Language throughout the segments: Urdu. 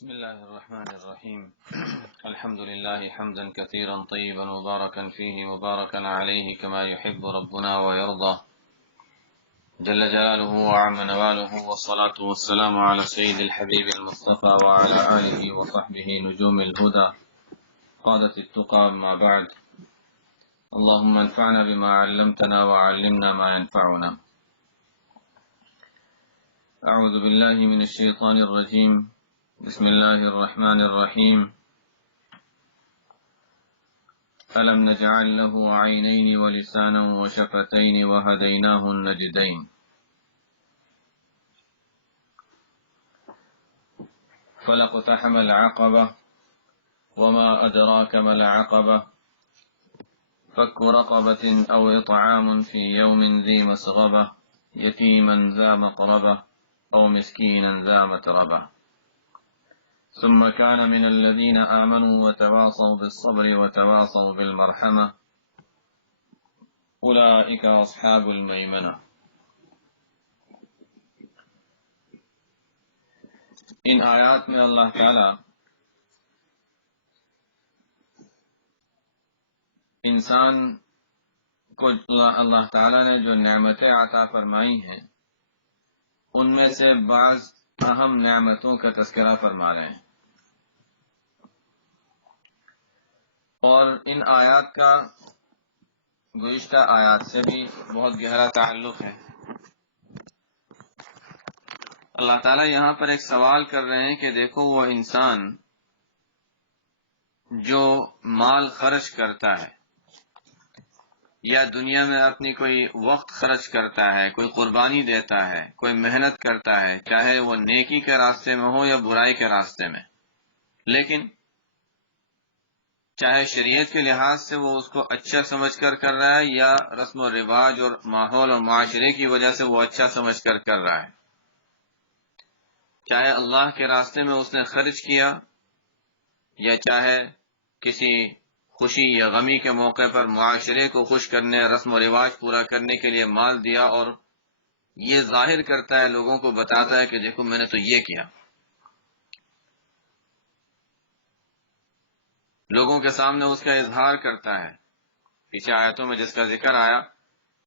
بسم الله الرحمن الرحيم الحمد لله حمدا كثيرا طيبا مباركا فيه مباركا عليه كما يحب ربنا ويرضى جل جلاله وعم نواله، والصلاة والسلام على سيد الحبيب المصطفى وعلى آله وصحبه نجوم الهدى قادة التقى. ما بعد، اللهم انفعنا بما علمتنا وعلمنا ما ينفعنا. أعوذ بالله من الشيطان الرجيم. بسم الله الرحمن الرحيم. ألم نجعل له عينين ولسانا وشفتين وهديناه النجدين. فلاقتحم العقبة وما أدراك ما العقبة. فك رقبة أو إطعام في يوم ذي مسغبة، يتيما ذا مقربة أو مسكينا ذا متربة. ثم كان من الذين آمنوا وتواصوا بالصبر وتواصوا بالمرحمة، أولئك أصحاب الميمنة. ان آیات میں اللہ تعالی انسان کو اللہ تعالی نے جو نعمتیں عطا فرمائی ہیں ان میں سے بعض اہم نعمتوں کا تذکرہ فرما رہے ہیں، اور ان آیات کا گزشتہ آیات سے بھی بہت گہرا تعلق ہے۔ اللہ تعالیٰ یہاں پر ایک سوال کر رہے ہیں کہ دیکھو، وہ انسان جو مال خرچ کرتا ہے یا دنیا میں اپنی کوئی وقت خرچ کرتا ہے، کوئی قربانی دیتا ہے، کوئی محنت کرتا ہے، چاہے وہ نیکی کے راستے میں ہو یا برائی کے راستے میں، لیکن چاہے شریعت کے لحاظ سے وہ اس کو اچھا سمجھ کر کر رہا ہے یا رسم و رواج اور ماحول اور معاشرے کی وجہ سے وہ اچھا سمجھ کر کر رہا ہے، چاہے اللہ کے راستے میں اس نے خرچ کیا یا چاہے کسی خوشی یا غمی کے موقع پر معاشرے کو خوش کرنے، رسم و رواج پورا کرنے کے لیے مال دیا اور یہ ظاہر کرتا ہے، لوگوں کو بتاتا ہے کہ دیکھو میں نے تو یہ کیا، لوگوں کے سامنے اس کا اظہار کرتا ہے۔ پیچھے آیتوں میں جس کا ذکر آیا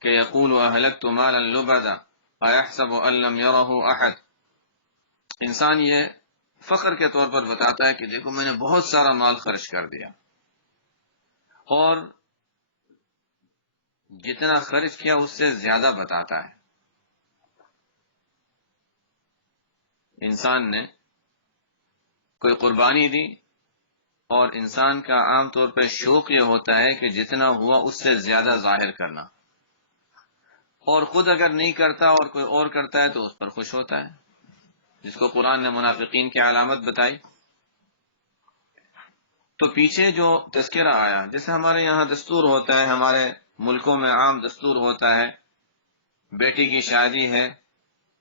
کہ یقول اہلکت مالا لبدا ایحسب ان لم یرہ احد، انسان یہ فخر کے طور پر بتاتا ہے کہ دیکھو میں نے بہت سارا مال خرچ کر دیا، اور جتنا خرچ کیا اس سے زیادہ بتاتا ہے۔ انسان نے کوئی قربانی دی، اور انسان کا عام طور پر شوق یہ ہوتا ہے کہ جتنا ہوا اس سے زیادہ ظاہر کرنا، اور خود اگر نہیں کرتا اور کوئی اور کرتا ہے تو اس پر خوش ہوتا ہے، جس کو قرآن نے منافقین کی علامت بتائی۔ تو پیچھے جو تذکرہ آیا، جیسے ہمارے یہاں دستور ہوتا ہے، ہمارے ملکوں میں عام دستور ہوتا ہے، بیٹی کی شادی ہے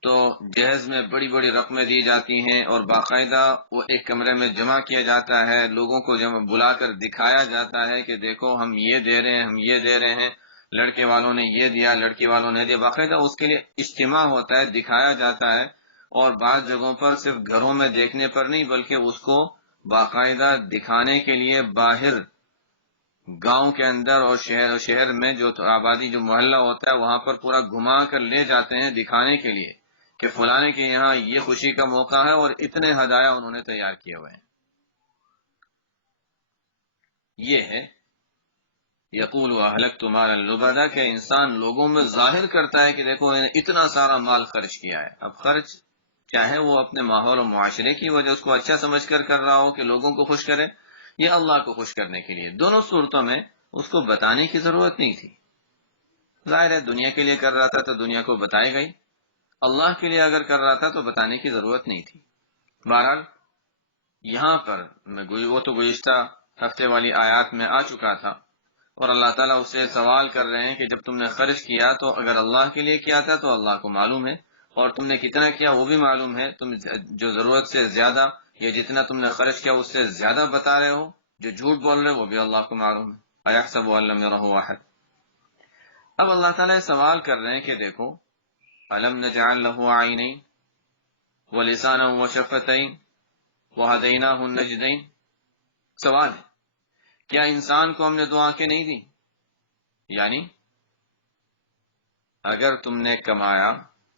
تو جہیز میں بڑی بڑی رقمیں دی جاتی ہیں، اور باقاعدہ وہ ایک کمرے میں جمع کیا جاتا ہے، لوگوں کو بلا کر دکھایا جاتا ہے کہ دیکھو ہم یہ دے رہے ہیں، ہم یہ دے رہے ہیں، لڑکے والوں نے یہ دیا، لڑکی والوں نے دیا، باقاعدہ اس کے لیے اجتماع ہوتا ہے، دکھایا جاتا ہے، اور بعض جگہوں پر صرف گھروں میں دیکھنے پر نہیں بلکہ اس کو باقاعدہ دکھانے کے لیے باہر گاؤں کے اندر اور شہر میں جو آبادی جو محلہ ہوتا ہے وہاں پر پورا گھما کر لے جاتے ہیں دکھانے کے لیے کہ فلانے کے یہاں یہ خوشی کا موقع ہے اور اتنے ہدایا انہوں نے تیار کیے ہوئے ہیں۔ یہ ہے یقول اہلکت مالا لبدا، کہ انسان لوگوں میں ظاہر کرتا ہے کہ دیکھو میں نے اتنا سارا مال خرچ کیا ہے۔ اب خرچ چاہے وہ اپنے ماحول اور معاشرے کی وجہ اس کو اچھا سمجھ کر کر رہا ہو کہ لوگوں کو خوش کرے، یا اللہ کو خوش کرنے کے لیے، دونوں صورتوں میں اس کو بتانے کی ضرورت نہیں تھی۔ ظاہر ہے دنیا کے لیے کر رہا تھا تو دنیا کو بتائے گئی، اللہ کے لیے اگر کر رہا تھا تو بتانے کی ضرورت نہیں تھی۔ بہرحال یہاں پر وہ تو گزشتہ ہفتے والی آیات میں آ چکا تھا، اور اللہ تعالیٰ اس سے سوال کر رہے ہیں کہ جب تم نے خرچ کیا تو اگر اللہ کے لیے کیا تھا تو اللہ کو معلوم ہے، اور تم نے کتنا کیا وہ بھی معلوم ہے، تم جو ضرورت سے زیادہ یا جتنا تم نے خرچ کیا اس سے زیادہ بتا رہے ہو، جو جھوٹ بول رہے ہو وہ بھی اللہ کو معلوم ہے۔ ایحسب ان لم یرہ احد۔ اب اللہ تعالیٰ سوال کر رہے ہیں کہ دیکھو، الم نجعل لہ عینین ولسانا وشفتین، وَهَدَيْنَاهُ النَّجْدَيْن. سوال ہے، کیا انسان کو ہم نے دو آنکھیں نہیں دی؟ یعنی اگر تم نے کمایا،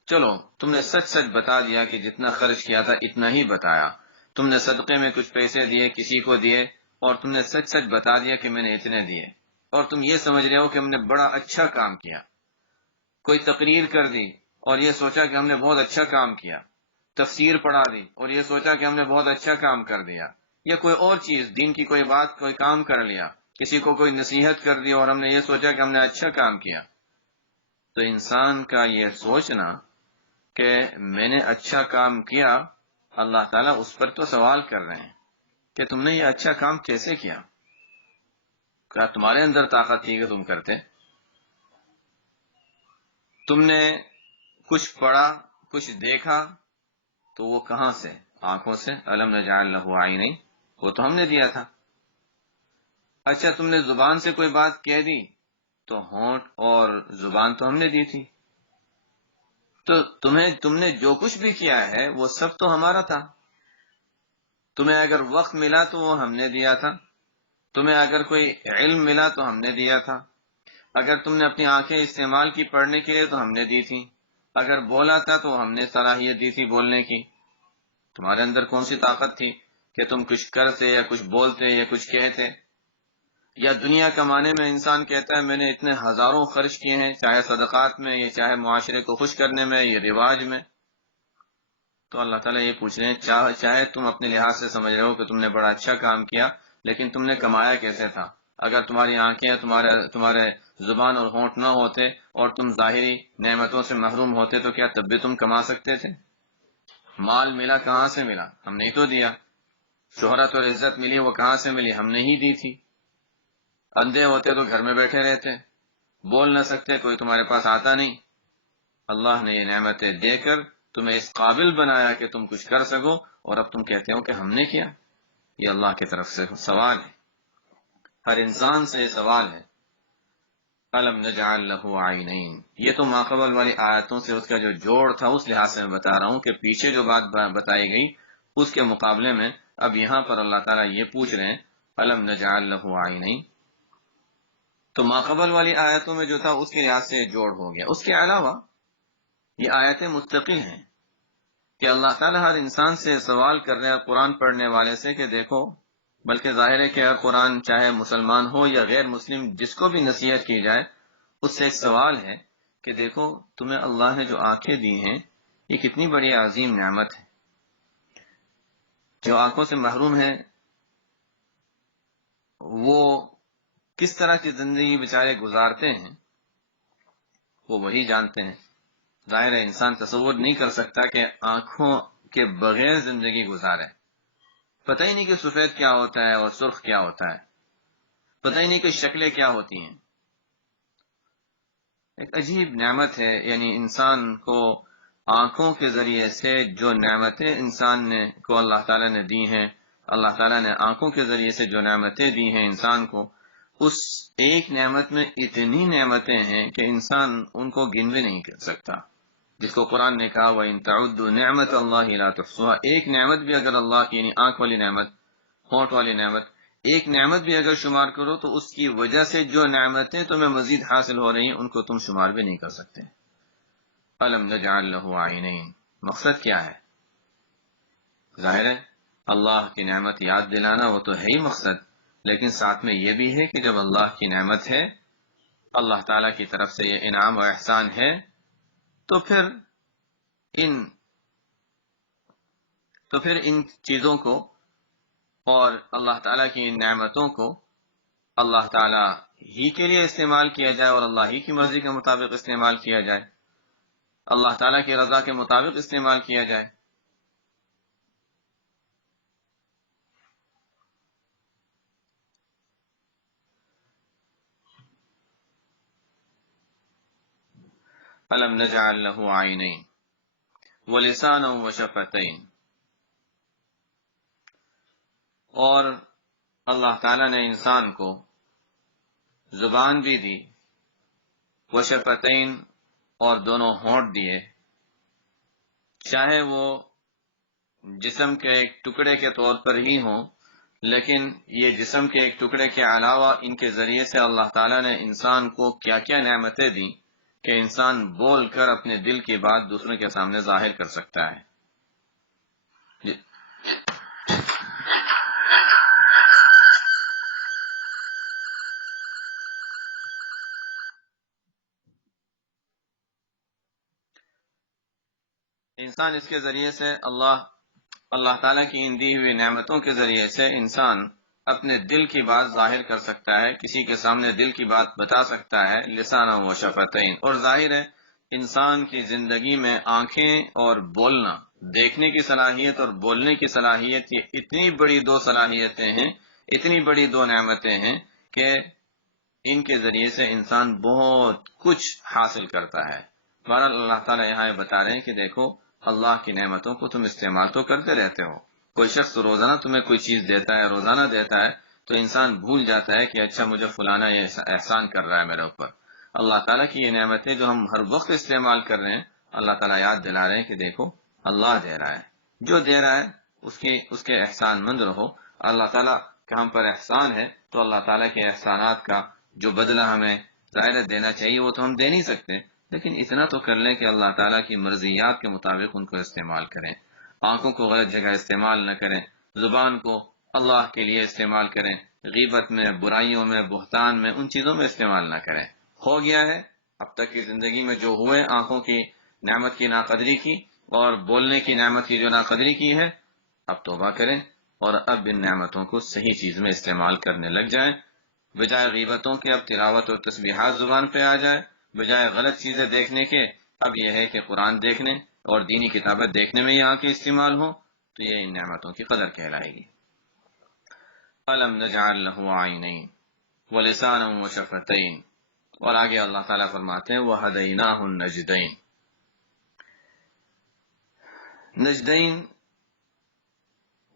چلو تم نے سچ سچ بتا دیا کہ جتنا خرچ کیا تھا اتنا ہی بتایا، تم نے صدقے میں کچھ پیسے دیے، کسی کو دیے، اور تم نے سچ سچ بتا دیا کہ میں نے اتنے دیے، اور تم یہ سمجھ رہے ہو کہ ہم نے بڑا اچھا کام کیا، کوئی تقریر کر دی اور یہ سوچا کہ ہم نے بہت اچھا کام کیا، تفسیر پڑھا دی اور یہ سوچا کہ ہم نے بہت اچھا کام کر دیا، یا کوئی اور چیز دین کی کوئی بات، کوئی کام کر لیا، کسی کو کوئی نصیحت کر دی اور ہم نے یہ سوچا کہ ہم نے اچھا کام کیا، تو انسان کا یہ سوچنا کہ میں نے اچھا کام کیا، اللہ تعالیٰ اس پر تو سوال کر رہے ہیں کہ تم نے یہ اچھا کام کیسے کیا؟ کیا تمہارے اندر طاقت تھی کہ تم کرتے؟ تم نے کچھ پڑھا، کچھ دیکھا، تو وہ کہاں سے؟ آنکھوں سے. الم نجعل لہ عینین، وہ تو ہم نے دیا تھا. اچھا تم نے زبان سے کوئی بات کہہ دی، تو ہونٹ اور زبان تو ہم نے دی تھی. تو تم نے جو کچھ بھی کیا ہے وہ سب تو ہمارا تھا. تمہیں اگر وقت ملا تو وہ ہم نے دیا تھا، تمہیں اگر کوئی علم ملا تو ہم نے دیا تھا، اگر تم نے اپنی آنکھیں استعمال کی پڑھنے کے لیے تو ہم نے دی تھی، اگر بولا تھا تو ہم نے صلاحیت دی تھی بولنے کی. تمہارے اندر کون سی طاقت تھی کہ تم کچھ کرتے یا کچھ بولتے یا کچھ کہتے؟ یا دنیا کمانے میں انسان کہتا ہے میں نے اتنے ہزاروں خرچ کیے ہیں، چاہے صدقات میں یا چاہے معاشرے کو خوش کرنے میں یا رواج میں. تو اللہ تعالیٰ یہ پوچھ رہے ہیں چاہے تم اپنے لحاظ سے سمجھ رہے ہو کہ تم نے بڑا اچھا کام کیا، لیکن تم نے کمایا کیسے تھا؟ اگر تمہاری آنکھیں، تمہارے زبان اور ہونٹ نہ ہوتے اور تم ظاہری نعمتوں سے محروم ہوتے تو کیا تب بھی تم کما سکتے تھے؟ مال ملا کہاں سے ملا؟ ہم نے تو دیا. شہرت اور عزت ملی وہ کہاں سے ملی؟ ہم نے ہی دی تھی. اندھے ہوتے تو گھر میں بیٹھے رہتے، بول نہ سکتے، کوئی تمہارے پاس آتا نہیں. اللہ نے یہ نعمتیں دے کر تمہیں اس قابل بنایا کہ تم کچھ کر سکو، اور اب تم کہتے ہو کہ ہم نے کیا. یہ اللہ کی طرف سے سوال ہے، ہر انسان سے سوال ہے. الم نجعل لہ عینین. یہ تو ماقبل والی آیتوں سے اس کا جو جوڑ تھا اس لحاظ سے میں بتا رہا ہوں کہ پیچھے جو بات بتائی گئی اس کے مقابلے میں اب یہاں پر اللہ تعالیٰ یہ پوچھ رہے ہیں الم نجعل لہ عینین. تو ماقبل والی آیتوں میں جو تھا اس کے لحاظ سے جوڑ ہو گیا. اس کے علاوہ یہ آیتیں مستقل ہیں کہ اللہ تعالیٰ ہر انسان سے سوال کر رہے ہیں قرآن پڑھنے والے سے کہ دیکھو، بلکہ ظاہر ہے کہ ہر قرآن چاہے مسلمان ہو یا غیر مسلم جس کو بھی نصیحت کی جائے اس سے ایک سوال ہے کہ دیکھو تمہیں اللہ نے جو آنکھیں دی ہیں یہ کتنی بڑی عظیم نعمت ہے. جو آنکھوں سے محروم ہیں وہ کس طرح کی زندگی بیچارے گزارتے ہیں وہ وہی جانتے ہیں. ظاہر ہے انسان تصور نہیں کر سکتا کہ آنکھوں کے بغیر زندگی گزارے. پتہ ہی نہیں کہ سفید کیا ہوتا ہے اور سرخ کیا ہوتا ہے، پتہ ہی نہیں کہ شکلیں کیا ہوتی ہیں. ایک عجیب نعمت ہے. یعنی انسان کو آنکھوں کے ذریعے سے جو نعمتیں انسان کو اللہ تعالیٰ نے دی ہیں، اللہ تعالیٰ نے آنکھوں کے ذریعے سے جو نعمتیں دی ہیں انسان کو، اس ایک نعمت میں اتنی نعمتیں ہیں کہ انسان ان کو گن بھی نہیں کر سکتا. جس کو قرآن نے کہا وَإِن تَعُدُّوا نِعْمَتَ اللَّهِ لَا تُحْصُوهَا. ایک نعمت بھی اگر اللہ کی، یعنی آنکھ والی نعمت، ہونٹ والی نعمت، ایک نعمت بھی اگر شمار کرو تو اس کی وجہ سے جو نعمتیں تمہیں مزید حاصل ہو رہی ہیں ان کو تم شمار بھی نہیں کر سکتے. الم نجعل لہ عینین. مقصد کیا ہے؟ ظاہر ہے اللہ کی نعمت یاد دلانا وہ تو ہے ہی مقصد، لیکن ساتھ میں یہ بھی ہے کہ جب اللہ کی نعمت ہے، اللہ تعالیٰ کی طرف سے یہ انعام و احسان ہے، تو پھر ان چیزوں کو اور اللہ تعالیٰ کی ان نعمتوں کو اللہ تعالیٰ ہی کے لیے استعمال کیا جائے اور اللہ ہی کی مرضی کے مطابق استعمال کیا جائے، اللہ تعالیٰ کی رضا کے مطابق استعمال کیا جائے. الم نجعل لہ عینین ولسانا وشفتین. اور اللہ تعالیٰ نے انسان کو زبان بھی دی، وشفتین اور دونوں ہونٹ دیے. چاہے وہ جسم کے ایک ٹکڑے کے طور پر ہی ہوں، لیکن یہ جسم کے ایک ٹکڑے کے علاوہ ان کے ذریعے سے اللہ تعالیٰ نے انسان کو کیا کیا نعمتیں دیں کہ انسان بول کر اپنے دل کی بات دوسروں کے سامنے ظاہر کر سکتا ہے۔ انسان اس کے ذریعے سے اللہ تعالیٰ کی ان دی ہوئی نعمتوں کے ذریعے سے انسان اپنے دل کی بات ظاہر کر سکتا ہے، کسی کے سامنے دل کی بات بتا سکتا ہے، لسان و شفتین۔ اور ظاہر ہے انسان کی زندگی میں آنکھیں اور بولنا، دیکھنے کی صلاحیت اور بولنے کی صلاحیت، یہ اتنی بڑی دو صلاحیتیں ہیں، اتنی بڑی دو نعمتیں ہیں کہ ان کے ذریعے سے انسان بہت کچھ حاصل کرتا ہے۔ بہرحال اللہ تعالیٰ یہاں بتا رہے ہیں کہ دیکھو اللہ کی نعمتوں کو تم استعمال تو کرتے رہتے ہو، کوئی شخص روزانہ تمہیں کوئی چیز دیتا ہے، روزانہ دیتا ہے، تو انسان بھول جاتا ہے کہ اچھا مجھے فلانا یہ احسان کر رہا ہے میرے اوپر۔ اللہ تعالیٰ کی یہ نعمتیں جو ہم ہر وقت استعمال کر رہے ہیں، اللہ تعالیٰ یاد دلا رہے ہیں کہ دیکھو اللہ دے رہا ہے، جو دے رہا ہے اس کے احسان مند رہو۔ اللہ تعالیٰ کا ہم پر احسان ہے تو اللہ تعالیٰ کے احسانات کا جو بدلہ ہمیں ظاہر دینا چاہیے وہ تو ہم دے نہیں سکتے، لیکن اتنا تو کر لیں کہ اللہ تعالیٰ کی مرضیات کے مطابق ان کو استعمال کریں، آنکھوں کو غلط جگہ استعمال نہ کریں، زبان کو اللہ کے لیے استعمال کریں، غیبت میں، برائیوں میں، بہتان میں، ان چیزوں میں استعمال نہ کریں۔ ہو گیا ہے اب تک کی زندگی میں جو ہوئے، آنکھوں کی نعمت کی ناقدری کی اور بولنے کی نعمت کی جو ناقدری کی ہے، اب توبہ کریں اور اب ان نعمتوں کو صحیح چیز میں استعمال کرنے لگ جائیں، بجائے غیبتوں کے اب تلاوت اور تسبیحات زبان پہ آ جائے، بجائے غلط چیزیں دیکھنے کے اب یہ ہے کہ قرآن دیکھنے اور دینی کتابیں دیکھنے میں یہ آنکھیں استعمال ہوں، تو یہ ان نعمتوں کی قدر کہلائے گی۔ أَلَمْ نَجْعَلْ لَهُ عَيْنَيْنِ وَلِسَانًا وَشَفَتَيْنِ، اور آگے اللہ تعالیٰ فرماتے ہیں وَهَدَيْنَاهُ النَّجْدَيْنِ۔ نجدین،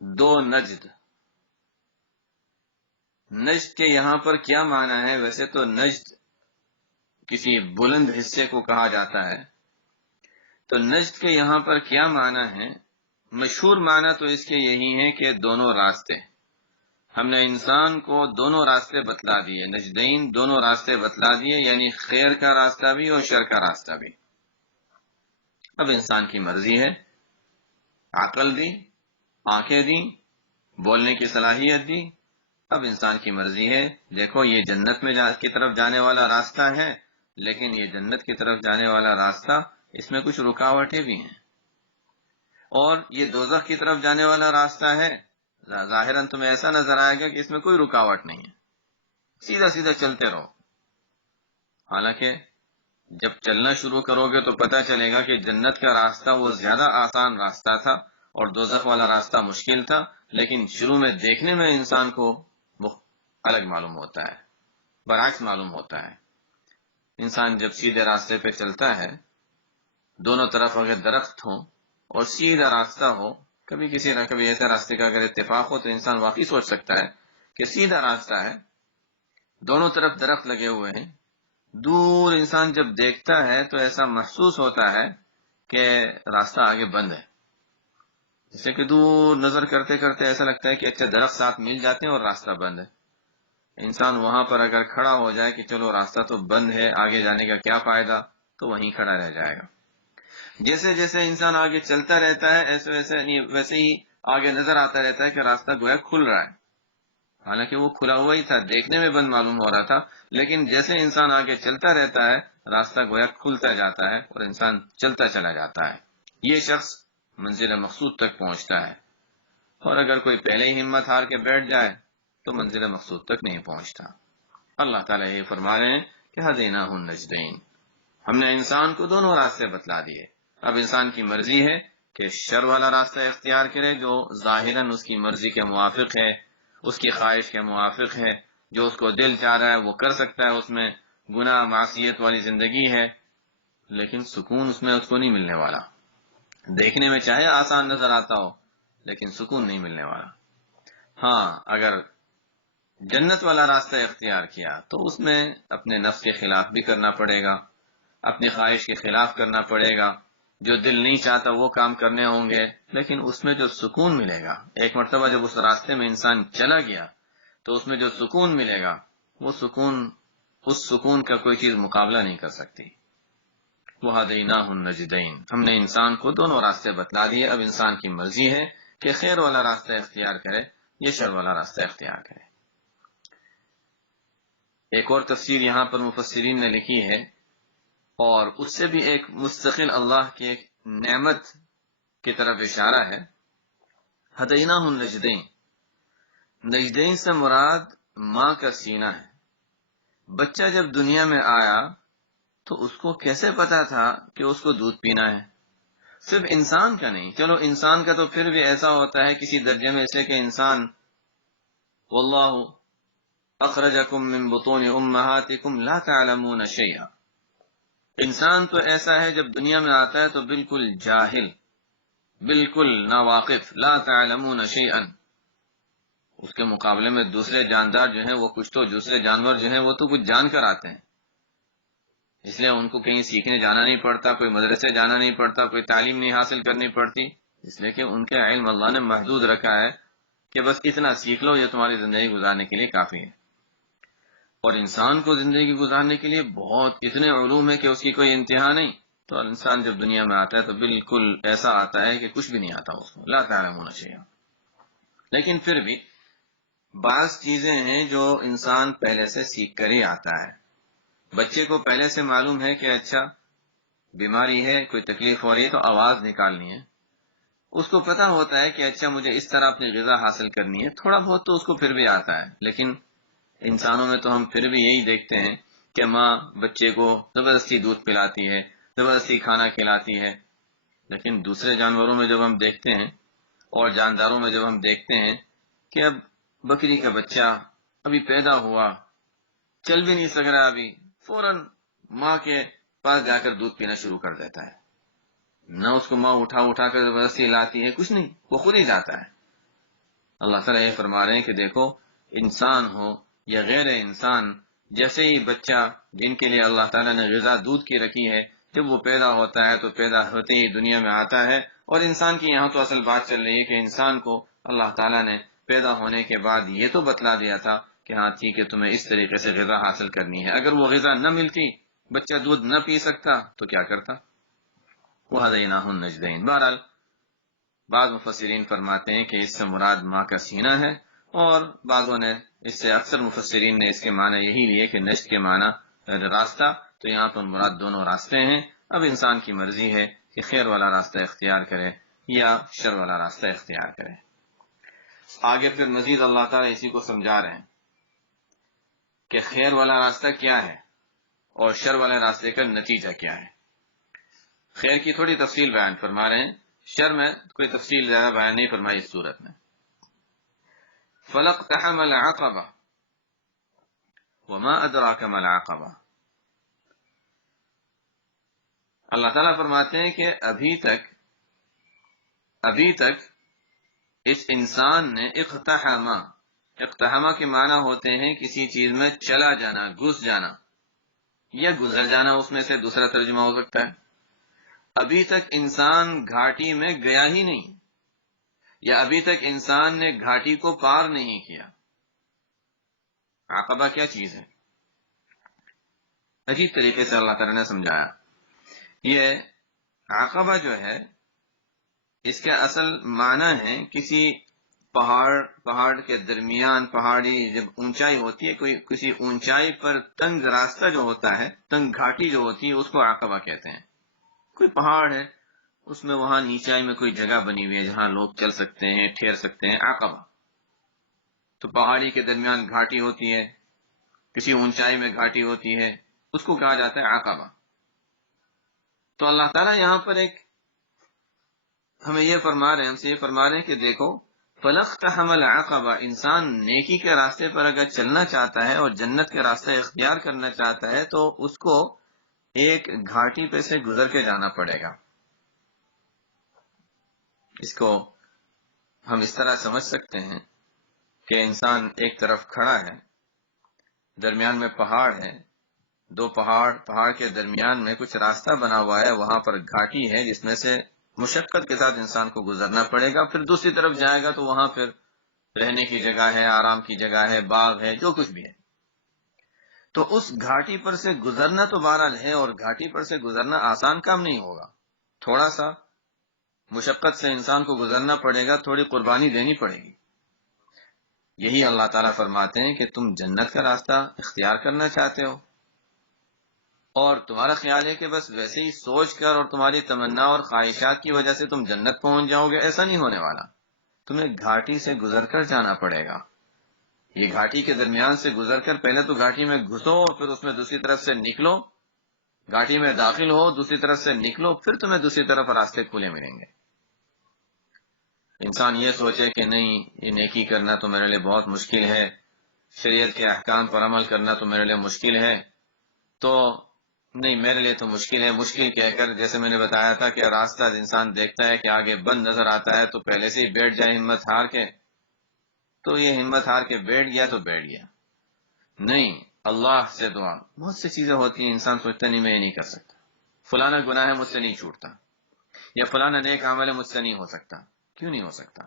دو نجد۔ نجد کے یہاں پر کیا معنی ہے؟ ویسے تو نجد کسی بلند حصے کو کہا جاتا ہے، تو نجد کے یہاں پر کیا معنی ہے؟ مشہور معنی تو اس کے یہی ہے کہ دونوں راستے، ہم نے انسان کو دونوں راستے بتلا دیے، نجدین دونوں راستے بتلا دیے، یعنی خیر کا راستہ بھی اور شر کا راستہ بھی۔ اب انسان کی مرضی ہے، عقل دی، آنکھیں دی، بولنے کی صلاحیت دی، اب انسان کی مرضی ہے، دیکھو یہ جنت میں کی طرف جانے والا راستہ ہے، لیکن یہ جنت کی طرف جانے والا راستہ اس میں کچھ رکاوٹیں بھی ہیں، اور یہ دوزخ کی طرف جانے والا راستہ ہے، ظاہراً تمہیں ایسا نظر آئے گا کہ اس میں کوئی رکاوٹ نہیں ہے، سیدھا سیدھا چلتے رہو، حالانکہ جب چلنا شروع کرو گے تو پتہ چلے گا کہ جنت کا راستہ وہ زیادہ آسان راستہ تھا اور دوزخ والا راستہ مشکل تھا، لیکن شروع میں دیکھنے میں انسان کو الگ معلوم ہوتا ہے، برعکس معلوم ہوتا ہے۔ انسان جب سیدھے راستے پہ چلتا ہے، دونوں طرف اگر درخت ہوں اور سیدھا راستہ ہو، کبھی ایسے راستے کا اگر اتفاق ہو تو انسان واقعی سوچ سکتا ہے کہ سیدھا راستہ ہے، دونوں طرف درخت لگے ہوئے ہیں، دور انسان جب دیکھتا ہے تو ایسا محسوس ہوتا ہے کہ راستہ آگے بند ہے، جیسے کہ دور نظر کرتے کرتے ایسا لگتا ہے کہ اچھا درخت ساتھ مل جاتے ہیں اور راستہ بند ہے۔ انسان وہاں پر اگر کھڑا ہو جائے کہ چلو راستہ تو بند ہے، آگے جانے کا کیا فائدہ، تو وہیں کھڑا رہ جائے گا۔ جیسے جیسے انسان آگے چلتا رہتا ہے ویسے ہی آگے نظر آتا رہتا ہے کہ راستہ گویا کھل رہا ہے، حالانکہ وہ کھلا ہوا ہی تھا، دیکھنے میں بند معلوم ہو رہا تھا، لیکن جیسے انسان آگے چلتا رہتا ہے راستہ گویا کھلتا جاتا ہے اور انسان چلتا چلا جاتا ہے، یہ شخص منزل مقصود تک پہنچتا ہے، اور اگر کوئی پہلے ہی ہمت ہار کے بیٹھ جائے تو منزل مقصود تک نہیں پہنچتا۔ اللہ تعالیٰ یہ فرما رہے ہیں کہ ہدیناہ النجدین، ہم نے انسان کو دونوں راستے بتلا دیے، اب انسان کی مرضی ہے کہ شر والا راستہ اختیار کرے جو ظاہراً اس کی مرضی کے موافق ہے، اس کی خواہش کے موافق ہے، جو اس کو دل چاہ رہا ہے وہ کر سکتا ہے، اس میں گناہ معصیت والی زندگی ہے، لیکن سکون اس میں اس کو نہیں ملنے والا، دیکھنے میں چاہے آسان نظر آتا ہو لیکن سکون نہیں ملنے والا۔ ہاں اگر جنت والا راستہ اختیار کیا تو اس میں اپنے نفس کے خلاف بھی کرنا پڑے گا، اپنی خواہش کے خلاف کرنا پڑے گا، جو دل نہیں چاہتا وہ کام کرنے ہوں گے، لیکن اس میں جو سکون ملے گا، ایک مرتبہ جب اس راستے میں انسان چلا گیا تو اس میں جو سکون ملے گا، وہ سکون، اس سکون کا کوئی چیز مقابلہ نہیں کر سکتی۔ وَهَدَيْنَاهُ النَّجْدَيْنِ، ہم نے انسان کو دونوں راستے بتلا دیے، اب انسان کی مرضی ہے کہ خیر والا راستہ اختیار کرے یا شر والا راستہ اختیار کرے۔ ایک اور تفسیر یہاں پر مفسرین نے لکھی ہے، اور اس سے بھی ایک مستقل اللہ کی ایک نعمت کی طرف اشارہ ہے۔ ہدیناہ النجدین، نجدین سے مراد ماں کا سینہ ہے۔ بچہ جب دنیا میں آیا تو اس کو کیسے پتا تھا کہ اس کو دودھ پینا ہے؟ صرف انسان کا نہیں، چلو انسان کا تو پھر بھی ایسا ہوتا ہے کسی درجے میں سے کہ انسان، واللہ اخرجکم من بطون امہاتکم لا تعلمون شیئا، انسان تو ایسا ہے جب دنیا میں آتا ہے تو بالکل جاہل، بالکل ناواقف، لا تعلمون شیئا، اس کے مقابلے میں دوسرے جاندار جو ہیں وہ کچھ تو، دوسرے جانور جو ہیں وہ تو کچھ جان کر آتے ہیں، اس لیے ان کو کہیں سیکھنے جانا نہیں پڑتا، کوئی مدرسے جانا نہیں پڑتا، کوئی تعلیم نہیں حاصل کرنی پڑتی، اس لیے کہ ان کے علم اللہ نے محدود رکھا ہے کہ بس اتنا سیکھ لو، یہ تمہاری زندگی گزارنے کے لیے کافی ہے۔ اور انسان کو زندگی گزارنے کے لیے بہت اتنے علوم ہے کہ اس کی کوئی انتہا نہیں، تو انسان جب دنیا میں آتا ہے تو بالکل ایسا آتا ہے کہ کچھ بھی نہیں آتا اس کو، لا تعلمون شیئا۔ لیکن پھر بھی بعض چیزیں ہیں جو انسان پہلے سے سیکھ کر ہی آتا ہے۔ بچے کو پہلے سے معلوم ہے کہ اچھا بیماری ہے، کوئی تکلیف ہو رہی ہے تو آواز نکالنی ہے، اس کو پتا ہوتا ہے کہ اچھا مجھے اس طرح اپنی غذا حاصل کرنی ہے، تھوڑا بہت تو اس کو پھر بھی آتا ہے۔ لیکن انسانوں میں تو ہم پھر بھی یہی دیکھتے ہیں کہ ماں بچے کو زبردستی دودھ پلاتی ہے، زبردستی کھانا کھلاتی ہے، لیکن دوسرے جانوروں میں جب ہم دیکھتے ہیں اور جانداروں میں جب ہم دیکھتے ہیں کہ اب بکری کا بچہ ابھی پیدا ہوا، چل بھی نہیں سک رہا، ابھی فوراً ماں کے پاس جا کر دودھ پینا شروع کر دیتا ہے، نہ اس کو ماں اٹھا کر زبردستی لاتی ہے، کچھ نہیں، وہ خود ہی جاتا ہے۔ اللہ تعالیٰ یہ فرما رہے ہیں کہ دیکھو انسان ہو یا غیر انسان، جیسے ہی بچہ جن کے لیے اللہ تعالیٰ نے غذا دودھ کی رکھی ہے، جب وہ پیدا ہوتا ہے تو پیدا ہوتے ہی دنیا میں آتا ہے۔ اور انسان کی یہاں تو اصل بات چل رہی ہے کہ انسان کو اللہ تعالیٰ نے پیدا ہونے کے بعد یہ تو بتلا دیا تھا کہ ہاں ٹھیک ہے تمہیں اس طریقے سے غذا حاصل کرنی ہے، اگر وہ غذا نہ ملتی، بچہ دودھ نہ پی سکتا تو کیا کرتا؟ وَهَدَيْنَاهُ النَّجْدَيْنِ۔ بہرحال بعض مفسرین فرماتے ہیں کہ اس سے مراد ماں کا سینہ ہے، اور بعضوں نے اس سے، اکثر مفسرین نے اس کے معنی یہی لیے کہ نجد کے معنی راستہ، تو یہاں پر مراد دونوں راستے ہیں۔ اب انسان کی مرضی ہے کہ خیر والا راستہ اختیار کرے یا شر والا راستہ اختیار کرے۔ آگے پھر مزید اللہ تعالیٰ اسی کو سمجھا رہے ہیں کہ خیر والا راستہ کیا ہے اور شر والے راستے کا نتیجہ کیا ہے۔ خیر کی تھوڑی تفصیل بیان فرما رہے ہیں، شر میں کوئی تفصیل زیادہ بیان نہیں فرمائی اس صورت میں۔ فَلَقْتَحَمَ الْعَقَبَةَ وَمَا أَدْرَاكَ مَا الْعَقَبَةُ۔ اللہ تعالیٰ فرماتے ہیں کہ ابھی تک اس انسان نے اقتحمہ کے معنی ہوتے ہیں کسی چیز میں چلا جانا، گھس جانا، یا گزر جانا، اس میں سے دوسرا ترجمہ ہو سکتا ہے۔ ابھی تک انسان گھاٹی میں گیا ہی نہیں، یا ابھی تک انسان نے گھاٹی کو پار نہیں کیا۔ عقبہ کیا چیز ہے؟ عجیب طریقے سے اللہ تعالیٰ نے سمجھایا۔ یہ عقبہ جو ہے اس کا اصل معنی ہے کسی پہاڑ کے درمیان، پہاڑی جب اونچائی ہوتی ہے، کسی اونچائی پر تنگ راستہ جو ہوتا ہے، تنگ گھاٹی جو ہوتی ہے، اس کو عقبہ کہتے ہیں۔ کوئی پہاڑ ہے، اس میں وہاں نیچائی میں کوئی جگہ بنی ہوئی ہے جہاں لوگ چل سکتے ہیں، ٹھہر سکتے ہیں، عقبہ۔ تو پہاڑی کے درمیان گھاٹی ہوتی ہے، کسی اونچائی میں گھاٹی ہوتی ہے، اس کو کہا جاتا ہے عقبہ۔ تو اللہ تعالیٰ یہاں پر ہمیں یہ فرما رہے ہیں، ہم سے یہ فرما رہے ہیں کہ دیکھو فَلَقْتَحَمَ الْعَقَبَةَ، انسان نیکی کے راستے پر اگر چلنا چاہتا ہے اور جنت کے راستے اختیار کرنا چاہتا ہے تو اس کو ایک گھاٹی پہ سے گزر کے جانا پڑے گا۔ اس کو ہم اس طرح سمجھ سکتے ہیں کہ انسان ایک طرف کھڑا ہے، درمیان میں پہاڑ ہے، دو پہاڑ کے درمیان میں کچھ راستہ بنا ہوا ہے، وہاں پر گھاٹی ہے جس میں سے مشقت کے ساتھ انسان کو گزرنا پڑے گا، پھر دوسری طرف جائے گا تو وہاں پھر رہنے کی جگہ ہے، آرام کی جگہ ہے، باغ ہے، جو کچھ بھی ہے۔ تو اس گھاٹی پر سے گزرنا تو بہرحال ہے، اور گھاٹی پر سے گزرنا آسان کام نہیں ہوگا، تھوڑا سا مشقت سے انسان کو گزرنا پڑے گا، تھوڑی قربانی دینی پڑے گی۔ یہی اللہ تعالیٰ فرماتے ہیں کہ تم جنت کا راستہ اختیار کرنا چاہتے ہو، اور تمہارا خیال ہے کہ بس ویسے ہی سوچ کر اور تمہاری تمنا اور خواہشات کی وجہ سے تم جنت پہنچ جاؤ گے، ایسا نہیں ہونے والا۔ تمہیں گھاٹی سے گزر کر جانا پڑے گا۔ یہ گھاٹی کے درمیان سے گزر کر پہلے تو گھاٹی میں گھسو، اور پھر اس میں دوسری طرف سے نکلو، گھاٹی میں داخل ہو، دوسری طرف سے نکلو، پھر تمہیں دوسری طرف راستے کھلے ملیں گے۔ انسان یہ سوچے کہ نہیں، یہ نیکی کرنا تو میرے لیے بہت مشکل ہے، شریعت کے احکام پر عمل کرنا تو میرے لیے مشکل ہے، تو نہیں، میرے لیے تو مشکل ہے، مشکل کہہ کر جیسے میں نے بتایا تھا کہ راستہ انسان دیکھتا ہے کہ آگے بند نظر آتا ہے تو پہلے سے ہی بیٹھ جائے ہمت ہار کے، تو یہ ہمت ہار کے بیٹھ گیا تو بیٹھ گیا۔ نہیں، اللہ سے دعا، بہت سی چیزیں ہوتی ہیں انسان سوچتا نہیں میں یہ نہیں کر سکتا، فلانا گناہ ہے مجھ سے نہیں چھوٹتا، یا فلانا نیک عمل ہے مجھ سے نہیں ہو سکتا۔ کیوں نہیں ہو سکتا؟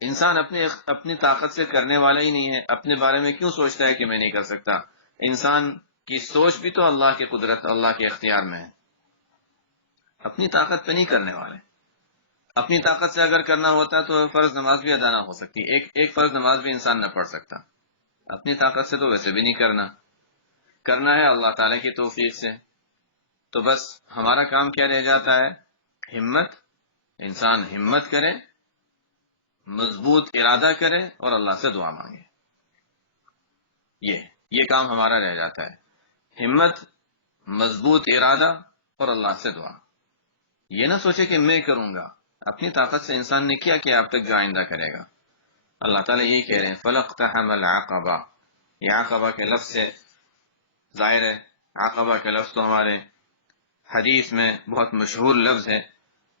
انسان اپنی طاقت سے کرنے والا ہی نہیں ہے، اپنے بارے میں کیوں سوچتا ہے کہ میں نہیں کر سکتا؟ انسان کی سوچ بھی تو اللہ کی قدرت، اللہ کے اختیار میں ہے، اپنی طاقت پہ نہیں کرنے والے۔ اپنی طاقت سے اگر کرنا ہوتا تو فرض نماز بھی ادا نہ ہو سکتی، ایک فرض نماز بھی انسان نہ پڑھ سکتا۔ اپنی طاقت سے تو ویسے بھی نہیں کرنا ہے اللہ تعالیٰ کی توفیق سے۔ تو بس ہمارا کام کیا رہ جاتا ہے؟ ہمت، انسان ہمت کرے، مضبوط ارادہ کرے اور اللہ سے دعا مانگے، یہ کام ہمارا رہ جاتا ہے، ہمت، مضبوط ارادہ اور اللہ سے دعا۔ یہ نہ سوچے کہ میں کروں گا، اپنی طاقت سے انسان نے کیا اب تک جو آئندہ کرے گا۔ اللہ تعالیٰ یہی کہہ رہے ہیں فَلَاقْتَحَمَ الْعَقَبَةَ، یہ عقبہ کے لفظ سے ظاہر ہے، عقبہ کے لفظ تو ہمارے حدیث میں بہت مشہور لفظ ہے،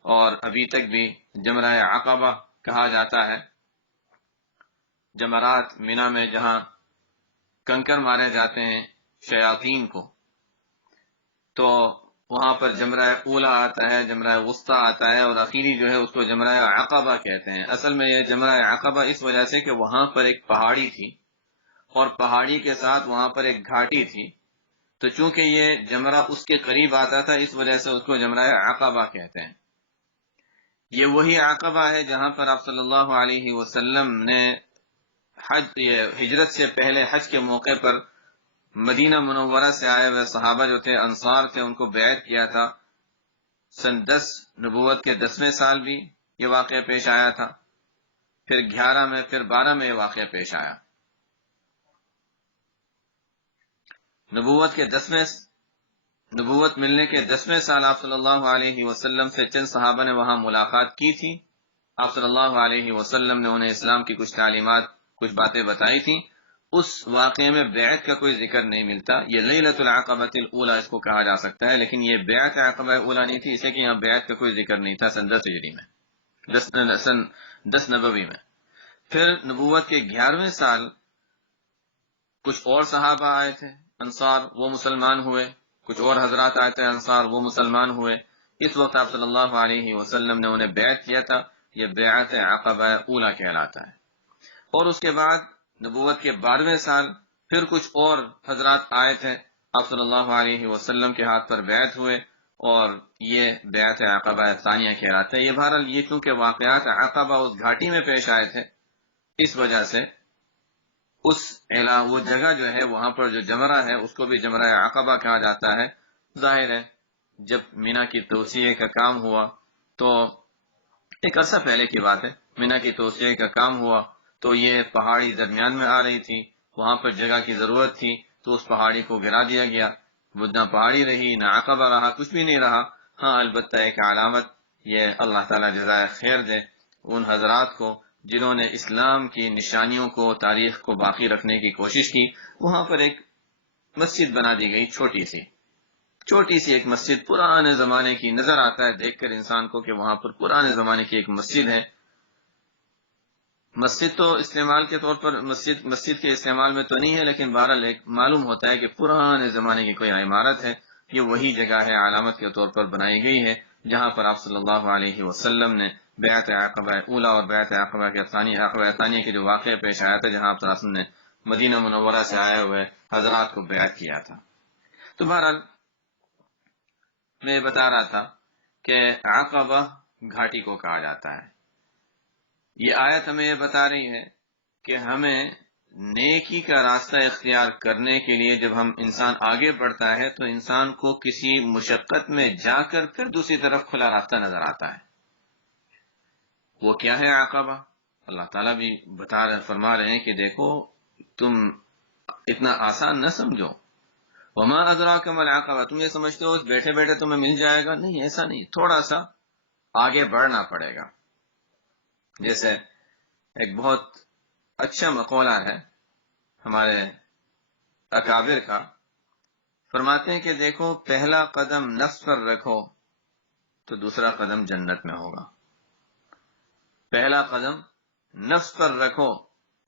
اور ابھی تک بھی جمرہ عقبہ کہا جاتا ہے۔ جمرات مینا میں جہاں کنکر مارے جاتے ہیں شیاطین کو، تو وہاں پر جمرہ اولا آتا ہے، جمرہ وسطیٰ آتا ہے، اور اخیری جو ہے اس کو جمرہ عقبہ کہتے ہیں۔ اصل میں یہ جمرہ عقبہ اس وجہ سے کہ وہاں پر ایک پہاڑی تھی، اور پہاڑی کے ساتھ وہاں پر ایک گھاٹی تھی، تو چونکہ یہ جمرہ اس کے قریب آتا تھا اس وجہ سے اس کو جمرہ عقبہ کہتے ہیں۔ یہ وہی عقبہ ہے جہاں پر آپ صلی اللہ علیہ وسلم نے ہجرت سے پہلے حج کے موقع پر مدینہ منورہ سے آئے ہوئے صحابہ جو تھے، انصار تھے، ان کو بیعت کیا تھا۔ سن 10 نبوت کے 10ویں سال بھی یہ واقعہ پیش آیا تھا، پھر 11 میں، پھر 12 میں یہ واقعہ پیش آیا۔ نبوت ملنے کے 10ویں سال آپ صلی اللہ علیہ وسلم سے چند صحابہ نے وہاں ملاقات کی تھی۔ آپ صلی اللہ علیہ وسلم نے انہیں اسلام کی کچھ تعلیمات، کچھ باتیں بتائی تھیں۔ اس واقعے میں بیعت کا کوئی ذکر نہیں ملتا۔ یہ لیلۃ العقبۃ الاولی اس کو کہا جا سکتا ہے، لیکن یہ بیعت عقبہ اولی نہیں تھی، اسے کہ یہاں بیعت کا کوئی ذکر نہیں تھا۔ سن 10 ہجری میں، سن 10 نبوی میں۔ پھر نبوت کے 11ویں سال کچھ اور صحابہ آئے تھے انصار، وہ مسلمان ہوئے، کچھ اور حضرات آئے تھے انصار، وہ مسلمان ہوئے۔ اس وقت آپ صلی اللہ علیہ وسلم نے انہیں بیعت کیا تھا، یہ بیعت عقبہ اولی کہلاتا ہے۔ اور اس کے بعد نبوت کے 12ویں سال پھر کچھ اور حضرات آئے تھے، آپ صلی اللہ علیہ وسلم کے ہاتھ پر بیعت ہوئے، اور یہ بیعت عقبہ ثانیہ کہلاتا ہے۔ یہ بہرحال یہ چونکہ واقعات عقبہ اس گھاٹی میں پیش آئے تھے، اس وجہ سے وہ جگہ جو ہے وہاں پر جو جمرہ ہے اس کو بھی جمرہ عقبہ کہا جاتا ہے۔ ظاہر ہے جب مینا کی توسیع کا کام ہوا تو ایک عرصہ پہلے کی بات ہے، مینا کی توسیع کا کام ہوا تو یہ پہاڑی درمیان میں آ رہی تھی، وہاں پر جگہ کی ضرورت تھی، تو اس پہاڑی کو گرا دیا گیا۔ وہ نہ پہاڑی رہی، نہ عقبہ رہا، کچھ بھی نہیں رہا۔ ہاں البتہ ایک علامت، یہ اللہ تعالیٰ جزائے خیر دے ان حضرات کو جنہوں نے اسلام کی نشانیوں کو، تاریخ کو باقی رکھنے کی کوشش کی۔ وہاں پر ایک مسجد بنا دی گئی، چھوٹی سی ایک مسجد، پرانے زمانے کی، نظر آتا ہے دیکھ کر انسان کو کہ وہاں پر پرانے زمانے کی ایک مسجد ہے۔ مسجد تو استعمال کے طور پر مسجد کے استعمال میں تو نہیں ہے، لیکن بہرحال معلوم ہوتا ہے کہ پرانے زمانے کی کوئی عمارت ہے، یہ وہی جگہ ہے، علامت کے طور پر بنائی گئی ہے جہاں پر آپ صلی اللہ علیہ وسلم نے بیعت عقبہ اولا اور بیعت عقبہ ثانیہ کے جو واقعہ پیش آیا تھا، جہاں آپ صلی اللہ علیہ وسلم نے مدینہ منورہ سے آئے ہوئے حضرات کو بیعت کیا تھا۔ تو بہرحال میں بتا رہا تھا کہ عقبہ گھاٹی کو کہا جاتا ہے۔ یہ آیت ہمیں یہ بتا رہی ہے کہ ہمیں نیکی کا راستہ اختیار کرنے کے لیے جب ہم انسان آگے بڑھتا ہے تو انسان کو کسی مشقت میں جا کر پھر دوسری طرف کھلا راستہ نظر آتا ہے۔ وہ کیا ہے عقبہ؟ اللہ تعالیٰ بھی فرما رہے ہیں کہ دیکھو تم اتنا آسان نہ سمجھو۔ وما ادراک ما العقبہ، تم یہ سمجھتے ہو بیٹھے بیٹھے تمہیں مل جائے گا، نہیں، ایسا نہیں، تھوڑا سا آگے بڑھنا پڑے گا۔ جیسے ایک بہت اچھا مقولہ ہے ہمارے اکابر کا، فرماتے ہیں کہ دیکھو پہلا قدم نفس پر رکھو تو دوسرا قدم جنت میں ہوگا۔ پہلا قدم نفس پر رکھو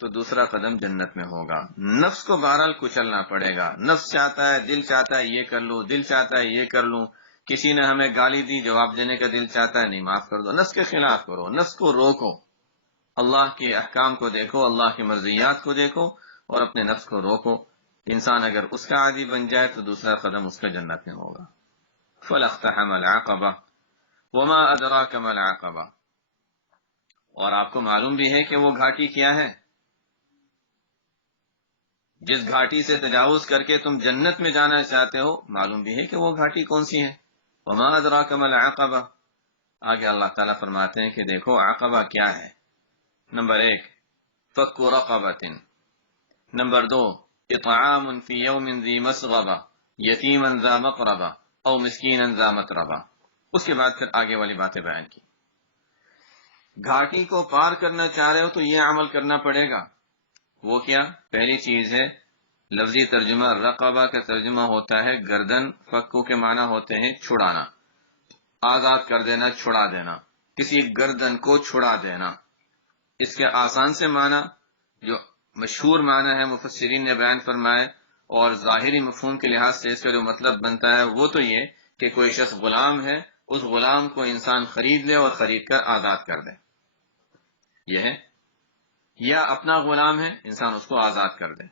تو دوسرا قدم جنت میں ہوگا۔ نفس کو بہرحال کچلنا پڑے گا۔ نفس چاہتا ہے، دل چاہتا ہے یہ کر لوں، دل چاہتا ہے یہ کر لوں، کسی نے ہمیں گالی دی، جواب دینے کا دل چاہتا ہے نہیں، معاف کر دو۔ نفس کے خلاف کرو، نفس کو روکو، اللہ کے احکام کو دیکھو، اللہ کی مرضیات کو دیکھو اور اپنے نفس کو روکو۔ انسان اگر اس کا عادی بن جائے تو دوسرا قدم اس کا جنت میں ہوگا۔ فَلَاقْتَحَمَ الْعَقَبَةَ وَمَا أَدْرَاكَ مَا الْعَقَبَةُ، اور آپ کو معلوم بھی ہے کہ وہ گھاٹی کیا ہے؟ جس گھاٹی سے تجاوز کر کے تم جنت میں جانا چاہتے ہو، معلوم بھی ہے کہ وہ گھاٹی کون سی ہے؟ وَمَا أَدْرَاكَ مَا الْعَقَبَةُ، آگے اللہ تعالیٰ فرماتے ہیں کہ دیکھو عقبہ کیا ہے۔ نمبر 1 فَكُّ رَقَبَةٍ، نمبر 2 اطعام فی یوم ذی مسغبہ یتیما ذا مقربہ او مسکینا ذا متربہ۔ اس کے بعد پھر آگے والی باتیں بیان کی۔ گھاٹی کو پار کرنا چاہ رہے ہو تو یہ عمل کرنا پڑے گا۔ وہ کیا؟ پہلی چیز ہے لفظی ترجمہ، رقبہ کا ترجمہ ہوتا ہے گردن، فکو کے معنی ہوتے ہیں چھڑانا، آزاد کر دینا، چھڑا دینا، کسی گردن کو چھڑا دینا۔ اس کے آسان سے معنی جو مشہور معنی ہے مفسرین نے بیان فرمائے، اور ظاہری مفہوم کے لحاظ سے اس کا جو مطلب بنتا ہے وہ تو یہ کہ کوئی شخص غلام ہے، اس غلام کو انسان خرید لے اور خرید کر آزاد کر دے، یہ ہے۔ یا اپنا غلام ہے، انسان اس کو آزاد کر دے۔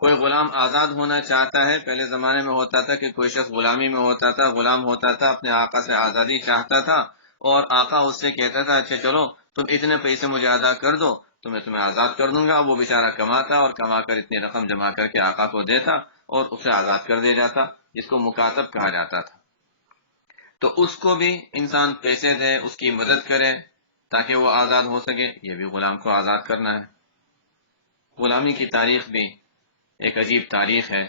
کوئی غلام آزاد ہونا چاہتا ہے، پہلے زمانے میں ہوتا تھا کہ کوئی شخص غلامی میں ہوتا تھا، غلام ہوتا تھا، اپنے آقا سے آزادی چاہتا تھا، اور آقا اس سے کہتا تھا اچھا چلو تم اتنے پیسے مجھے ادا کر دو تو میں تمہیں آزاد کر دوں گا۔ وہ بیچارہ کماتا اور کما کر اتنی رقم جمع کر کے آقا کو دیتا اور اسے آزاد کر دیا جاتا، جس کو مکاتب کہا جاتا تھا۔ تو اس کو بھی انسان پیسے دے، اس کی مدد کرے تاکہ وہ آزاد ہو سکے، یہ بھی غلام کو آزاد کرنا ہے۔ غلامی کی تاریخ بھی ایک عجیب تاریخ ہے۔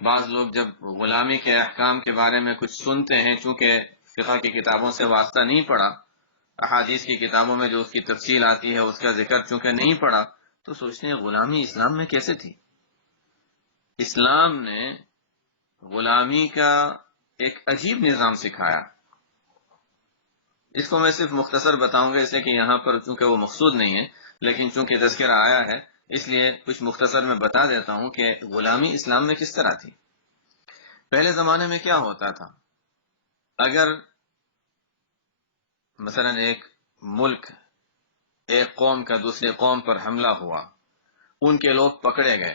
بعض لوگ جب غلامی کے احکام کے بارے میں کچھ سنتے ہیں، چونکہ فقہ کی کتابوں سے واسطہ نہیں پڑا، احادیث کی کتابوں میں جو اس کی تفصیل آتی ہے اس کا ذکر چونکہ نہیں پڑا، تو سوچتے ہیں غلامی اسلام میں کیسے تھی؟ اسلام نے غلامی کا ایک عجیب نظام سکھایا۔ اس کو میں صرف مختصر بتاؤں گا، اس لیے کہ یہاں پر چونکہ وہ مقصود نہیں ہے، لیکن چونکہ تذکرہ آیا ہے اس لیے کچھ مختصر میں بتا دیتا ہوں کہ غلامی اسلام میں کس طرح تھی۔ پہلے زمانے میں کیا ہوتا تھا؟ اگر مثلا ایک ملک، ایک قوم کا دوسرے قوم پر حملہ ہوا، ان کے لوگ پکڑے گئے،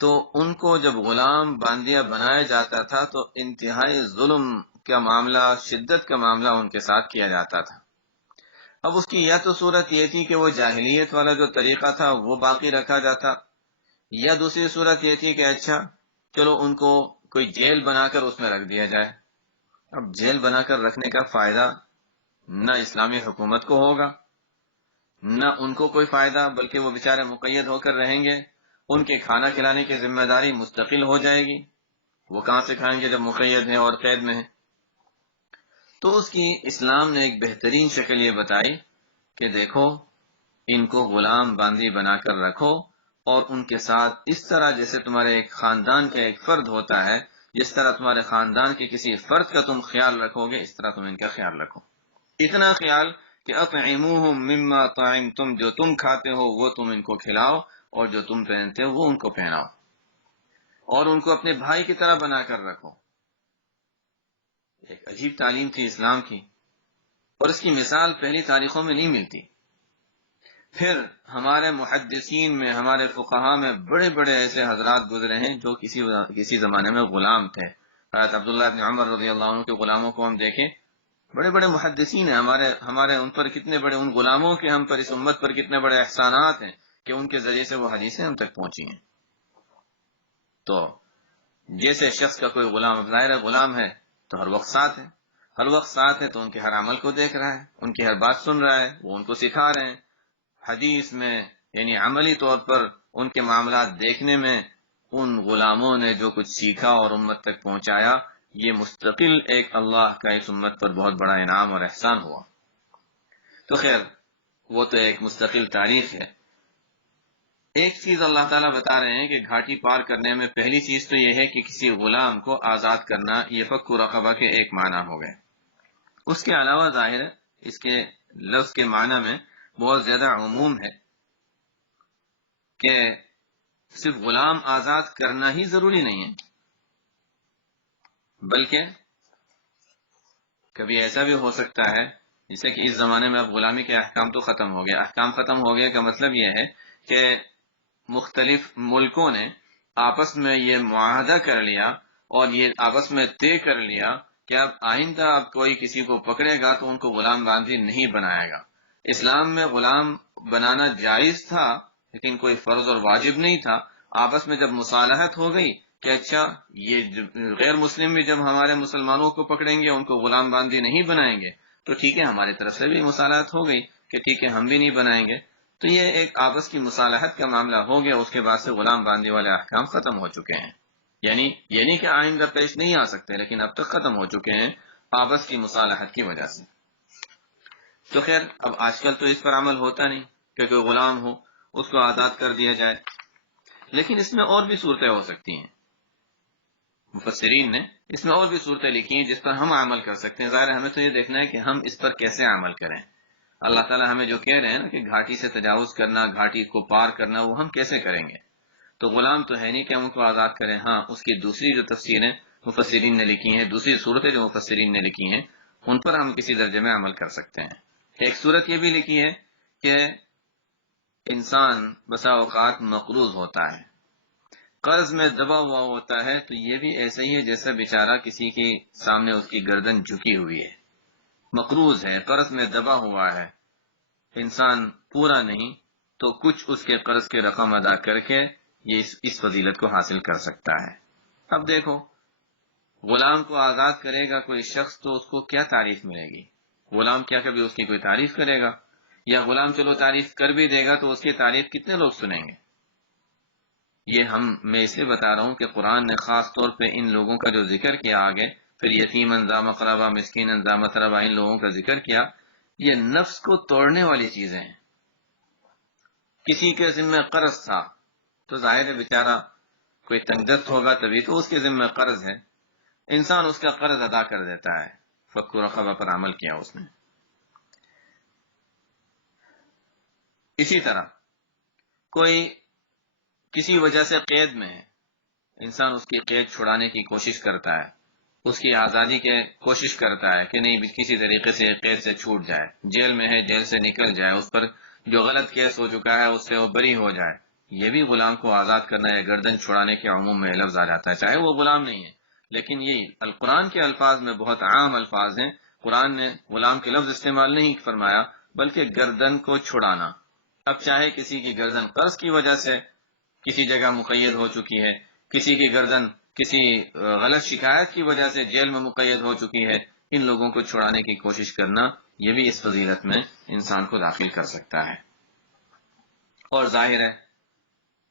تو ان کو جب غلام باندیا بنایا جاتا تھا تو انتہائی ظلم کا معاملہ، شدت کا معاملہ ان کے ساتھ کیا جاتا تھا۔ اب اس کی یا تو صورت یہ تھی کہ وہ جاہلیت والا جو طریقہ تھا وہ باقی رکھا جاتا، یا دوسری صورت یہ تھی کہ اچھا چلو ان کو کوئی جیل بنا کر اس میں رکھ دیا جائے۔ اب جیل بنا کر رکھنے کا فائدہ نہ اسلامی حکومت کو ہوگا، نہ ان کو کوئی فائدہ، بلکہ وہ بیچارے مقید ہو کر رہیں گے، ان کے کھانا کھلانے کی ذمہ داری مستقل ہو جائے گی، وہ کہاں سے کھائیں گے جب مقید ہیں اور قید میں ہیں۔ تو اس کی اسلام نے ایک بہترین شکل یہ بتائی کہ دیکھو ان کو غلام باندی بنا کر رکھو، اور ان کے ساتھ اس طرح جیسے تمہارے ایک خاندان کا ایک فرد ہوتا ہے، جس طرح تمہارے خاندان کے کسی فرد کا تم خیال رکھو گے، اس طرح تم ان کا خیال رکھو۔ اتنا خیال کہ اطعموہم مما طعمتم، جو تم کھاتے ہو وہ تم ان کو کھلاؤ، اور جو تم پہنتے ہو وہ ان کو پہناؤ، اور ان کو اپنے بھائی کی طرح بنا کر رکھو۔ ایک عجیب تعلیم تھی اسلام کی، اور اس کی مثال پہلی تاریخوں میں نہیں ملتی۔ پھر ہمارے محدثین میں، ہمارے فقہاء میں بڑے بڑے ایسے حضرات گزرے ہیں جو کسی زمانے میں غلام تھے۔ حضرت عبداللہ ابن عمر رضی اللہ عنہ کے غلاموں کو ہم دیکھیں، بڑے بڑے محدثین ہیں، ہمارے ان پر کتنے بڑے، ان غلاموں کے ہم پر، اس امت پر کتنے بڑے احسانات ہیں کہ ان کے ذریعے سے وہ حدیثیں ہم تک پہنچی ہیں۔ تو جیسے شخص کا کوئی غلام، ظاہر غلام ہے تو ہر وقت ساتھ ہے، ہر وقت ساتھ ہے تو ان کے ہر عمل کو دیکھ رہا ہے، ان کی ہر بات سن رہا ہے، وہ ان کو سکھا رہے ہیں۔ حدیث میں یعنی عملی طور پر ان کے معاملات دیکھنے میں ان غلاموں نے جو کچھ سیکھا اور امت تک پہنچایا، یہ مستقل ایک اللہ کا اس امت پر بہت بڑا انعام اور احسان ہوا۔ تو خیر وہ تو ایک مستقل تاریخ ہے۔ ایک چیز اللہ تعالیٰ بتا رہے ہیں کہ گھاٹی پار کرنے میں پہلی چیز تو یہ ہے کہ کسی غلام کو آزاد کرنا، یہ فک رقبہ کے ایک معنی ہو گئے۔ اس کے علاوہ ظاہر ہے اس کے لفظ کے معنی میں بہت زیادہ عموم ہے کہ صرف غلام آزاد کرنا ہی ضروری نہیں ہے، بلکہ کبھی ایسا بھی ہو سکتا ہے، جیسے کہ اس زمانے میں اب غلامی کے احکام تو ختم ہو گیا۔ احکام ختم ہو گیا کا مطلب یہ ہے کہ مختلف ملکوں نے آپس میں یہ معاہدہ کر لیا اور یہ آپس میں طے کر لیا کہ اب آئندہ اب کوئی کسی کو پکڑے گا تو ان کو غلام بندی نہیں بنائے گا۔ اسلام میں غلام بنانا جائز تھا لیکن کوئی فرض اور واجب نہیں تھا۔ آپس میں جب مصالحت ہو گئی کہ اچھا یہ غیر مسلم بھی جب ہمارے مسلمانوں کو پکڑیں گے ان کو غلام بندی نہیں بنائیں گے تو ٹھیک ہے، ہماری طرف سے بھی مصالحت ہو گئی کہ ٹھیک ہے ہم بھی نہیں بنائیں گے۔ تو یہ ایک آپس کی مصالحت کا معاملہ ہو گیا، اس کے بعد سے غلام باندھی والے احکام ختم ہو چکے ہیں۔ یعنی یہ نہیں کہ آئندہ پیش نہیں آ سکتے، لیکن اب تک ختم ہو چکے ہیں آپس کی مصالحت کی وجہ سے۔ تو خیر اب آج کل تو اس پر عمل ہوتا نہیں کہ کوئی غلام ہو اس کو آزاد کر دیا جائے، لیکن اس میں اور بھی صورتیں ہو سکتی ہیں۔ مفسرین نے اس میں اور بھی صورتیں لکھی ہیں جس پر ہم عمل کر سکتے ہیں۔ ظاہر ہمیں تو یہ دیکھنا ہے کہ ہم اس پر کیسے عمل کریں۔ اللہ تعالیٰ ہمیں جو کہہ رہے ہیں نا کہ گھاٹی سے تجاوز کرنا، گھاٹی کو پار کرنا، وہ ہم کیسے کریں گے؟ تو غلام تو ہے نہیں کہ ہم ان کو آزاد کریں۔ ہاں، اس کی دوسری جو تفسیریں مفسرین نے لکھی ہیں، دوسری صورتیں جو مفسرین نے لکھی ہیں، ان پر ہم کسی درجے میں عمل کر سکتے ہیں۔ ایک صورت یہ بھی لکھی ہے کہ انسان بسا اوقات مقروض ہوتا ہے، قرض میں دبا ہوا ہوتا ہے، تو یہ بھی ایسا ہی ہے جیسا بیچارہ کسی کے سامنے اس کی گردن جھکی ہوئی ہے، مقروض ہے، قرض میں دبا ہوا ہے۔ انسان پورا نہیں تو کچھ اس کے قرض کے رقم ادا کر کے یہ اس فضیلت کو حاصل کر سکتا ہے۔ اب دیکھو، غلام کو آزاد کرے گا کوئی شخص تو اس کو کیا تعریف ملے گی؟ غلام کیا کبھی اس کی کوئی تعریف کرے گا؟ یا غلام چلو تعریف کر بھی دے گا تو اس کی تعریف کتنے لوگ سنیں گے؟ یہ میں اس لیے بتا رہا ہوں کہ قرآن نے خاص طور پہ ان لوگوں کا جو ذکر کیا آگے، پھر یتیماً ذا مقربہ، مسکیناً ذا متربہ، ان لوگوں کا ذکر کیا، یہ نفس کو توڑنے والی چیزیں ہیں۔ کسی کے ذمہ قرض تھا تو ظاہر ہے بیچارہ کوئی تنگ دست ہوگا تبھی تو اس کے ذمہ قرض ہے، انسان اس کا قرض ادا کر دیتا ہے، فک رقبہ پر عمل کیا اس نے۔ اسی طرح کوئی کسی وجہ سے قید میں ہے، انسان اس کی قید چھڑانے کی کوشش کرتا ہے، اس کی آزادی کی کوشش کرتا ہے کہ نہیں کسی طریقے سے قید سے چھوٹ جائے، جیل میں ہے جیل سے نکل جائے، اس پر جو غلط کیس ہو چکا ہے اس سے وہ بری ہو جائے۔ یہ بھی غلام کو آزاد کرنا یا گردن چھڑانے کے عموم میں لفظ آ جاتا ہے، چاہے وہ غلام نہیں ہے، لیکن یہ القرآن کے الفاظ میں بہت عام الفاظ ہیں۔ قرآن نے غلام کے لفظ استعمال نہیں فرمایا بلکہ گردن کو چھڑانا۔ اب چاہے کسی کی گردن قرض کی وجہ سے کسی جگہ مقید ہو چکی ہے، کسی کی گردن کسی غلط شکایت کی وجہ سے جیل میں مقید ہو چکی ہے، ان لوگوں کو چھڑانے کی کوشش کرنا یہ بھی اس فضیلت میں انسان کو داخل کر سکتا ہے۔ اور ظاہر ہے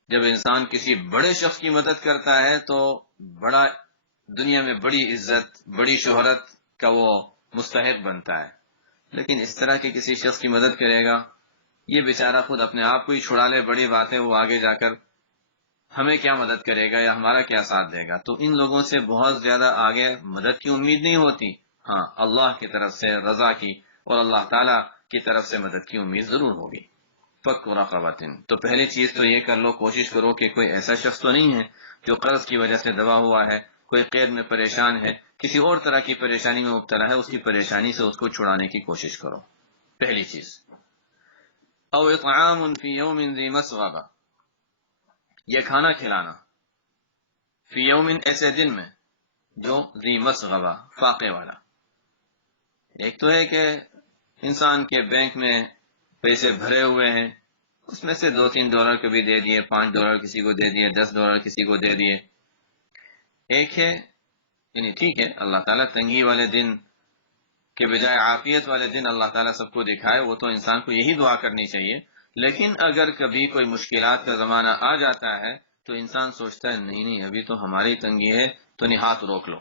جب انسان کسی بڑے شخص کی مدد کرتا ہے تو بڑا دنیا میں بڑی عزت، بڑی شہرت کا وہ مستحق بنتا ہے، لیکن اس طرح کے کسی شخص کی مدد کرے گا، یہ بیچارہ خود اپنے آپ کو ہی چھڑا لے، بڑی بات ہے وہ آگے جا کر ہمیں کیا مدد کرے گا یا ہمارا کیا ساتھ دے گا؟ تو ان لوگوں سے بہت زیادہ آگے مدد کی امید نہیں ہوتی۔ ہاں، اللہ کی طرف سے رضا کی، اور اللہ تعالیٰ کی طرف سے مدد کی امید ضرور ہوگی۔ فک رقبۃ، تو پہلی چیز تو یہ کر لو، کوشش کرو کہ کوئی ایسا شخص تو نہیں ہے جو قرض کی وجہ سے دبا ہوا ہے، کوئی قید میں پریشان ہے، کسی اور طرح کی پریشانی میں مبتلا ہے، اس کی پریشانی سے اس کو چھڑانے کی کوشش کرو، پہلی چیز۔ او اطعام فی یوم ذی مسغبہ، یہ کھانا کھلانا، فی یوم، ایسے دن میں، جو ذی مسغبہ، فاقے والا۔ ایک تو ہے کہ انسان کے بینک میں پیسے بھرے ہوئے ہیں، اس میں سے $2-3 کبھی دے دیے، $5 کسی کو دے دیے، $10 کسی کو دے دیے۔ ایک ہے، یعنی ٹھیک ہے اللہ تعالیٰ تنگی والے دن کے بجائے عافیت والے دن اللہ تعالیٰ سب کو دکھائے، وہ تو انسان کو یہی دعا کرنی چاہیے۔ لیکن اگر کبھی کوئی مشکلات کا زمانہ آ جاتا ہے تو انسان سوچتا ہے نہیں ابھی تو ہماری تنگی ہے، تو نہیں، ہاتھ روک لو۔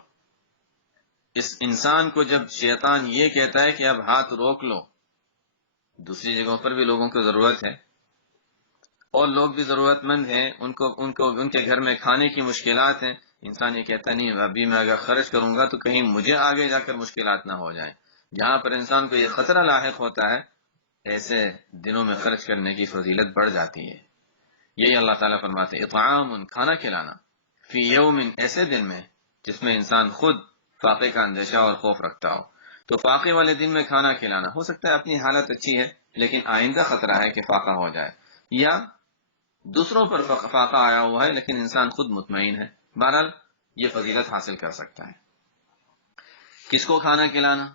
اس انسان کو جب شیطان یہ کہتا ہے کہ اب ہاتھ روک لو، دوسری جگہوں پر بھی لوگوں کو ضرورت ہے اور لوگ بھی ضرورت مند ہیں، ان کے گھر میں کھانے کی مشکلات ہیں، انسان یہ کہتا نہیں ابھی میں اگر خرچ کروں گا تو کہیں مجھے آگے جا کر مشکلات نہ ہو جائیں۔ جہاں پر انسان کو یہ خطرہ لاحق ہوتا ہے، ایسے دنوں میں خرچ کرنے کی فضیلت بڑھ جاتی ہے۔ یہی اللہ تعالیٰ فرماتے ہیں اطعام، کھانا کھلانا، فی یوم، ایسے دن میں جس میں انسان خود فاقے کا اندیشہ اور خوف رکھتا ہو۔ تو فاقے والے دن میں کھانا کھلانا، ہو سکتا ہے اپنی حالت اچھی ہے لیکن آئندہ خطرہ ہے کہ فاقہ ہو جائے، یا دوسروں پر فاقہ آیا ہوا ہے لیکن انسان خود مطمئن ہے، بہرحال یہ فضیلت حاصل کر سکتا ہے۔ کس کو کھانا کھلانا؟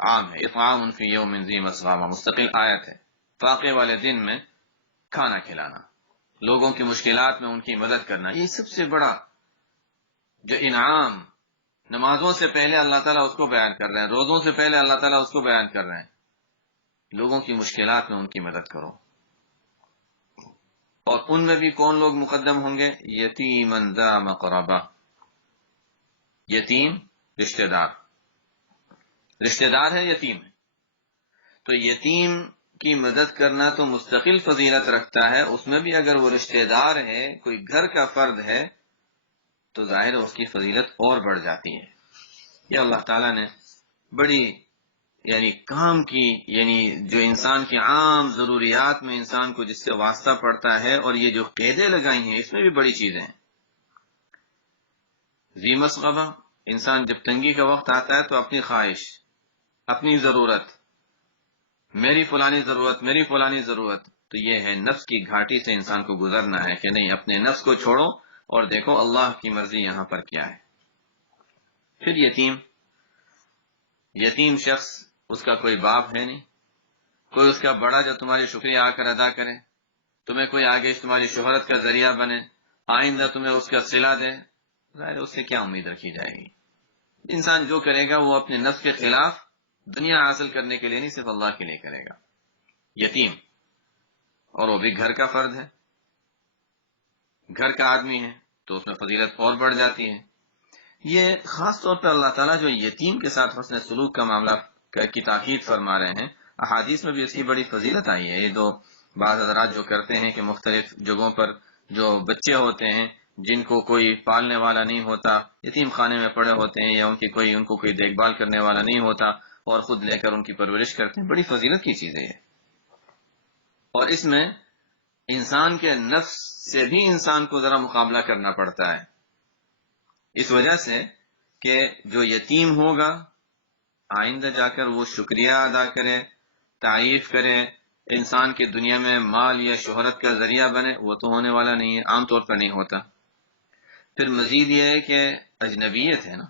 عام ہے، اطعام فی یوم ذی مسغبہ، مستقل آیت ہے۔ فاقے والے دن میں کھانا کھلانا، لوگوں کی مشکلات میں ان کی مدد کرنا، یہ سب سے بڑا جو انعام نمازوں سے پہلے اللہ تعالیٰ اس کو بیان کر رہے ہیں، روزوں سے پہلے اللہ تعالیٰ اس کو بیان کر رہے ہیں، لوگوں کی مشکلات میں ان کی مدد کرو۔ اور ان میں بھی کون لوگ مقدم ہوں گے؟ یتیما ذا مقربہ، یتیم رشتہ دار، رشتہ دار ہے یتیم ہے، تو یتیم کی مدد کرنا تو مستقل فضیلت رکھتا ہے، اس میں بھی اگر وہ رشتہ دار ہے، کوئی گھر کا فرد ہے، تو ظاہر ہے اس کی فضیلت اور بڑھ جاتی ہے۔ یہ اللہ تعالیٰ نے بڑی کام کی، جو انسان کی عام ضروریات میں انسان کو جس سے واسطہ پڑتا ہے، اور یہ جو قیدیں لگائی ہیں اس میں بھی بڑی چیزیں ہیں۔ ذی مسغبہ، انسان جب تنگی کا وقت آتا ہے تو اپنی خواہش، اپنی ضرورت، میری فلانی ضرورت، میری فلانی ضرورت، تو یہ ہے نفس کی گھاٹی سے انسان کو گزرنا ہے کہ نہیں، اپنے نفس کو چھوڑو اور دیکھو اللہ کی مرضی یہاں پر کیا ہے۔ پھر یتیم شخص، اس کا کوئی باپ ہے نہیں، کوئی اس کا بڑا جو تمہاری شکریہ آ کر ادا کرے، تمہیں کوئی آگے تمہاری شہرت کا ذریعہ بنے، آئندہ تمہیں اس کا صلہ دے، ظاہر اس سے کیا امید رکھی جائے گی؟ انسان جو کرے گا وہ اپنے نفس کے خلاف دنیا حاصل کرنے کے لیے نہیں، صرف اللہ کے لیے کرے گا۔ یتیم، اور وہ بھی گھر کا فرد ہے، گھر کا آدمی ہے، تو اس میں فضیلت اور بڑھ جاتی ہے۔ یہ خاص طور پر اللہ تعالیٰ جو یتیم کے ساتھ حسن سلوک کا معاملہ کی تاکید فرما رہے ہیں، احادیث میں بھی اس کی بڑی فضیلت آئی ہے۔ یہ دو بعض حضرات جو کرتے ہیں کہ مختلف جگہوں پر جو بچے ہوتے ہیں جن کو کوئی پالنے والا نہیں ہوتا، یتیم خانے میں پڑے ہوتے ہیں، یا ان کو کوئی دیکھ بھال کرنے والا نہیں ہوتا، اور خود لے کر ان کی پرورش کرتے ہیں، بڑی فضیلت کی چیز ہے یہ۔ اور اس میں انسان کے نفس سے بھی انسان کو ذرا مقابلہ کرنا پڑتا ہے، اس وجہ سے کہ جو یتیم ہوگا آئندہ جا کر وہ شکریہ ادا کرے، تعریف کرے، انسان کی دنیا میں مال یا شہرت کا ذریعہ بنے، وہ تو ہونے والا نہیں ہے، عام طور پر نہیں ہوتا۔ پھر مزید یہ ہے کہ اجنبیت ہے نا،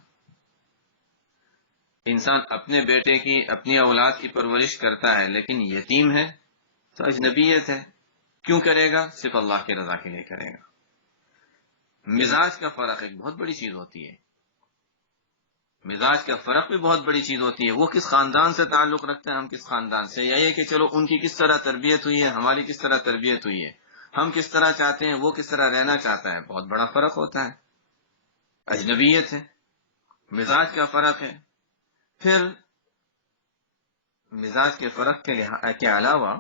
انسان اپنے بیٹے کی، اپنی اولاد کی پرورش کرتا ہے، لیکن یتیم ہے تو اجنبیت ہے، کیوں کرے گا؟ صرف اللہ کی رضا کے لیے کرے گا۔ مزاج کا فرق ایک بہت بڑی چیز ہوتی ہے، مزاج کا فرق بھی بہت بڑی چیز ہوتی ہے۔ وہ کس خاندان سے تعلق رکھتے ہیں، ہم کس خاندان سے، یا یہ کہ چلو ان کی کس طرح تربیت ہوئی ہے، ہماری کس طرح تربیت ہوئی ہے، ہم کس طرح چاہتے ہیں، وہ کس طرح رہنا چاہتا ہے، بہت بڑا فرق ہوتا ہے۔ اجنبیت ہے، مزاج کا فرق ہے۔ پھر مزاج کے فرق کے علاوہ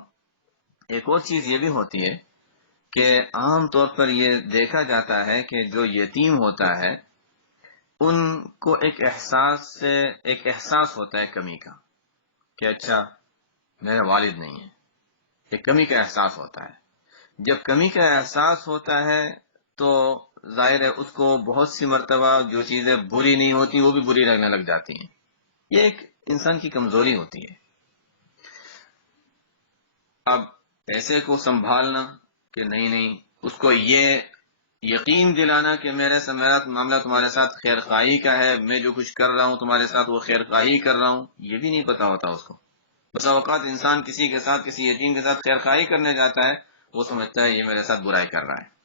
ایک اور چیز یہ بھی ہوتی ہے کہ عام طور پر یہ دیکھا جاتا ہے کہ جو یتیم ہوتا ہے ان کو ایک احساس ہوتا ہے کمی کا، کہ اچھا میرے والد نہیں ہیں. ایک کمی کا احساس ہوتا ہے. جب کمی کا احساس ہوتا ہے تو ظاہر ہے اس کو بہت سی مرتبہ جو چیزیں بری نہیں ہوتی وہ بھی بری لگنے لگ جاتی ہیں. یہ ایک انسان کی کمزوری ہوتی ہے. اب ایسے کو سنبھالنا کہ نہیں اس کو یہ یقین دلانا کہ میرا معاملہ تمہارے ساتھ خیر خواہی کا ہے، میں جو کچھ کر رہا ہوں تمہارے ساتھ وہ خیر خواہی کر رہا ہوں، یہ بھی نہیں پتا ہوتا اس کو. بسا اوقات انسان کسی کے ساتھ، کسی یتیم کے ساتھ خیر خواہی کرنے جاتا ہے، وہ سمجھتا ہے یہ میرے ساتھ برائی کر رہا ہے.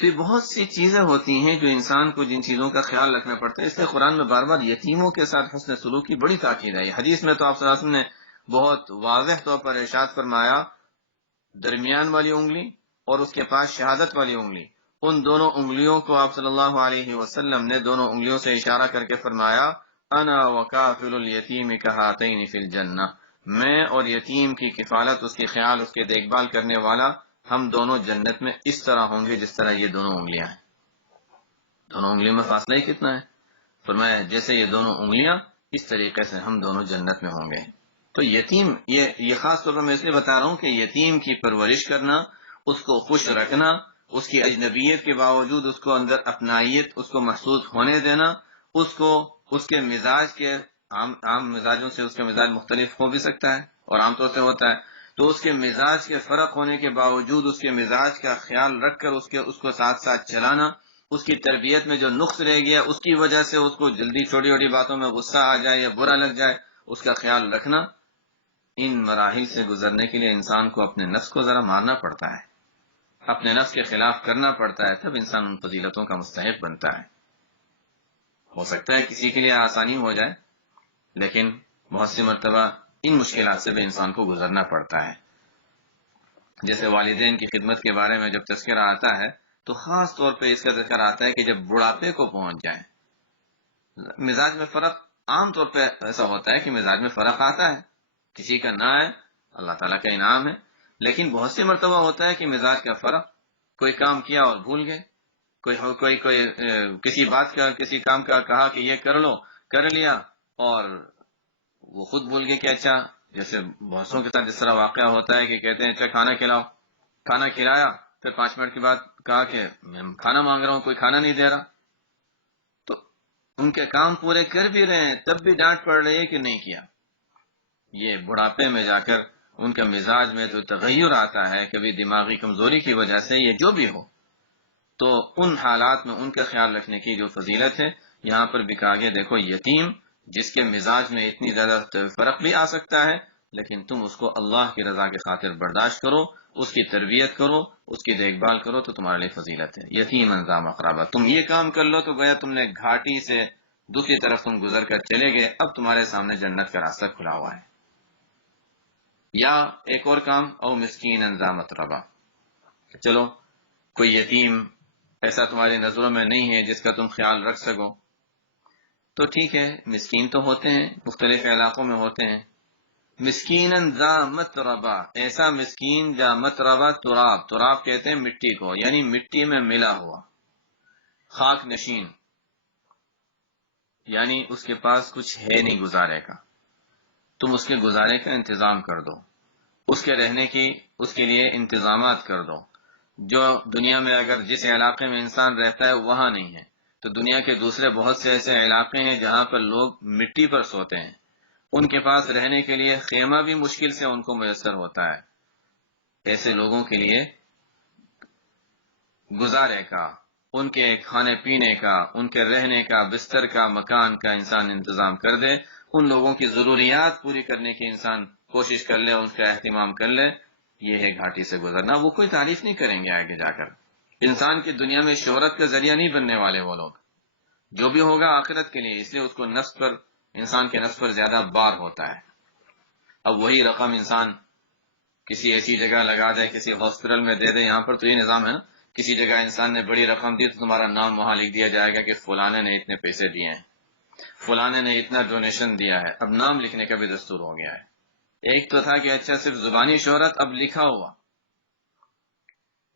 تو یہ بہت سی چیزیں ہوتی ہیں جو انسان کو جن چیزوں کا خیال رکھنا پڑتا ہے. اس لیے قرآن میں بار بار یتیموں کے ساتھ حسن سلوک کی بڑی تاکید ہے. حدیث میں تو آپ صلی اللہ علیہ وسلم نے بہت واضح طور پر ارشاد فرمایا، درمیان والی انگلی اور اس کے پاس شہادت والی انگلی، ان دونوں انگلیوں کو آپ صلی اللہ علیہ وسلم نے دونوں انگلیوں سے اشارہ کر کے فرمایا، انا وکافل الیتیم کہاتین فی الجنہ، میں اور یتیم کی کفالت، اس کی خیال، اس کے دیکھ بھال کرنے والا، ہم دونوں جنت میں اس طرح ہوں گے جس طرح یہ دونوں انگلیاں ہیں. دونوں انگلیوں میں فاصلہ ہی کتنا ہے؟ فرمایا جیسے یہ دونوں انگلیاں اس طریقے سے ہم دونوں جنت میں ہوں گے. تو یتیم، یہ خاص طور پر میں اس لیے بتا رہا ہوں کہ یتیم کی پرورش کرنا، اس کو خوش رکھنا، اس کی اجنبیت کے باوجود اس کو اندر اپنائیت اس کو محسوس ہونے دینا، اس کو اس کے مزاج کے عام مزاجوں سے اس کا مزاج مختلف ہو بھی سکتا ہے اور عام طور سے ہوتا ہے، تو اس کے مزاج کے فرق ہونے کے باوجود اس کے مزاج کا خیال رکھ کر اس کو ساتھ ساتھ چلانا، اس کی تربیت میں جو نقص رہ گیا اس کی وجہ سے اس کو جلدی چھوٹی چھوٹی باتوں میں غصہ آ جائے یا برا لگ جائے، اس کا خیال رکھنا. ان مراحل سے گزرنے کے لیے انسان کو اپنے نفس کو ذرا مارنا پڑتا ہے، اپنے نفس کے خلاف کرنا پڑتا ہے، تب انسان ان فضیلتوں کا مستحق بنتا ہے. ہو سکتا ہے کسی کے لیے آسانی ہو جائے، لیکن بہت سی مرتبہ ان مشکلات سے بھی انسان کو گزرنا پڑتا ہے. جیسے والدین کی خدمت کے بارے میں جب تذکرہ آتا ہے تو خاص طور پہ اس کا ذکر آتا ہے کہ جب بڑھاپے کو پہنچ جائیں، مزاج میں فرق، عام طور پہ ایسا ہوتا ہے کہ مزاج میں فرق آتا ہے، کسی کا نہ ہے، اللہ تعالیٰ کا انعام ہے، لیکن بہت سی مرتبہ ہوتا ہے کہ مزاج کا فرق، کوئی کام کیا اور بھول گئے، کوئی کسی بات کا، کسی کام کا کہا کہ یہ کر لو، کر لیا اور وہ خود بھول گئے کہ اچھا، جیسے بہتوں کے ساتھ اس طرح واقعہ ہوتا ہے کہ کہتے ہیں اچھا کھانا کھلاؤ، کھانا کھلایا، پھر 5 منٹ کے بعد کہا کہ میں کھانا مانگ رہا ہوں، کوئی کھانا نہیں دے رہا. تو ان کے کام پورے کر بھی رہے ہیں تب بھی ڈانٹ پڑ رہی ہے کہ نہیں کیا. یہ بڑھاپے میں جا کر ان کا مزاج میں تو تغیر آتا ہے، کبھی دماغی کمزوری کی وجہ سے، یہ جو بھی ہو، تو ان حالات میں ان کا خیال رکھنے کی جو فضیلت ہے یہاں پر بھی کہا گیا، دیکھو یتیم جس کے مزاج میں اتنی زیادہ فرق بھی آ سکتا ہے، لیکن تم اس کو اللہ کی رضا کی خاطر برداشت کرو، اس کی تربیت کرو، اس کی دیکھ بھال کرو، تو تمہارے لیے فضیلت ہے. یتیم انظام اقرابہ، تم یہ کام کر لو تو گویا تم نے گھاٹی سے دوسری طرف تم گزر کر چلے گئے، اب تمہارے سامنے جنت کا راستہ کھلا ہوا ہے. یا ایک اور کام، او مسکین انظام اقرابہ، چلو کوئی یتیم ایسا تمہاری نظروں میں نہیں ہے جس کا تم خیال رکھ سکو، تو ٹھیک ہے، مسکین تو ہوتے ہیں، مختلف علاقوں میں ہوتے ہیں. مسکیناً ذا متربہ، ایسا مسکین جا متربہ، تراب کہتے ہیں مٹی کو، یعنی مٹی میں ملا ہوا، خاک نشین، یعنی اس کے پاس کچھ ہے نہیں گزارے کا، تم اس کے گزارے کا انتظام کر دو، اس کے رہنے کی اس کے لیے انتظامات کر دو. جو دنیا میں اگر جس علاقے میں انسان رہتا ہے وہاں نہیں ہے، تو دنیا کے دوسرے بہت سے ایسے علاقے ہیں جہاں پر لوگ مٹی پر سوتے ہیں، ان کے پاس رہنے کے لیے خیمہ بھی مشکل سے ان کو میسر ہوتا ہے. ایسے لوگوں کے لیے گزارے کا، ان کے کھانے پینے کا، ان کے رہنے کا، بستر کا، مکان کا انسان انتظام کر دے، ان لوگوں کی ضروریات پوری کرنے کی انسان کوشش کر لے، ان کا اہتمام کر لے، یہ ہے گھاٹی سے گزرنا. وہ کوئی تعریف نہیں کریں گے آگے جا کر، انسان کی دنیا میں شہرت کا ذریعہ نہیں بننے والے وہ لوگ، جو بھی ہوگا آخرت کے لیے، اس لیے اس کو نفس پر، انسان کے نفس پر زیادہ بار ہوتا ہے. اب وہی رقم انسان کسی ایسی جگہ لگا دے، کسی ہاسپٹل میں دے دے، یہاں پر تو یہ نظام ہے نا، کسی جگہ انسان نے بڑی رقم دی تو تمہارا نام وہاں لکھ دیا جائے گا کہ فلانے نے اتنے پیسے دیے ہیں، فلانے نے اتنا ڈونیشن دیا ہے. اب نام لکھنے کا بھی دستور ہو گیا ہے. ایک تو تھا کہ اچھا صرف زبانی شہرت، اب لکھا ہوا.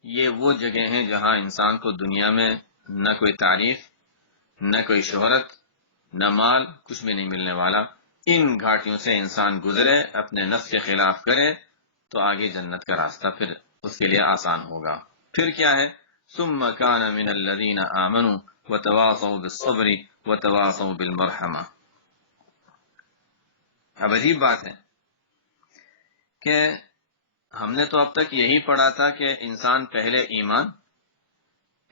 یہ وہ جگہ ہیں جہاں انسان کو دنیا میں نہ کوئی تعریف، نہ کوئی شہرت، نہ مال، کچھ بھی نہیں ملنے والا. ان گھاٹیوں سے انسان گزرے، اپنے نفس کے خلاف کرے، تو آگے جنت کا راستہ پھر اس کے لیے آسان ہوگا۔ پھر کیا ہے؟ ثم كان من الذين آمنوا وتواصوا بالصبر وتواصوا بالمرحمہ۔ اب عجیب بات ہے کہ ہم نے تو اب تک یہی پڑھا تھا کہ انسان پہلے ایمان،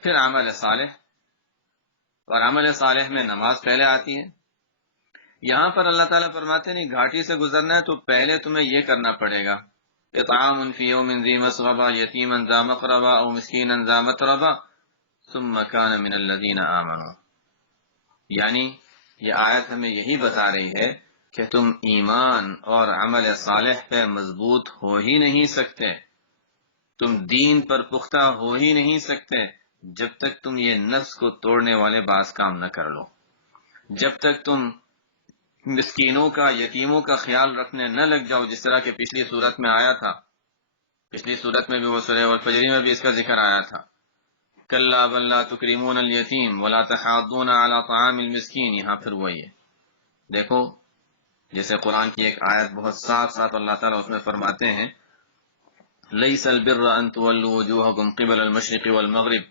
پھر عمل صالح، اور عمل صالح میں نماز پہلے آتی ہے۔ یہاں پر اللہ تعالیٰ فرماتے نہیں گھاٹی سے گزرنا ہے تو پہلے تمہیں یہ کرنا پڑے گا، اطعام فی یوم ذی مسغبہ یتیما ذا مقربہ او مسکینا ذا متربہ ثم کان من الذین آمنوا۔ یعنی یہ آیت ہمیں یہی بتا رہی ہے کہ تم ایمان اور عمل صالح پہ مضبوط ہو ہی نہیں سکتے، تم دین پر پختہ ہو ہی نہیں سکتے جب تک تم یہ نفس کو توڑنے والے بعض کام نہ کر لو، جب تک تم مسکینوں کا، یتیموں کا خیال رکھنے نہ لگ جاؤ، جس طرح کہ پچھلی صورت میں آیا تھا، پچھلی صورت میں بھی وہ سورہ والفجر میں بھی اس کا ذکر آیا تھا، کلا بل لا تکرمون الیتیم ولا تحاضون علی طعام المسکین۔ یہاں پھر وہی ہے، دیکھو جیسے قرآن کی ایک آیت بہت صاف صاف اللہ تعالیٰ اس میں فرماتے ہیں لیس البر ان تولوا وجوہکم قبل المشرق والمغرب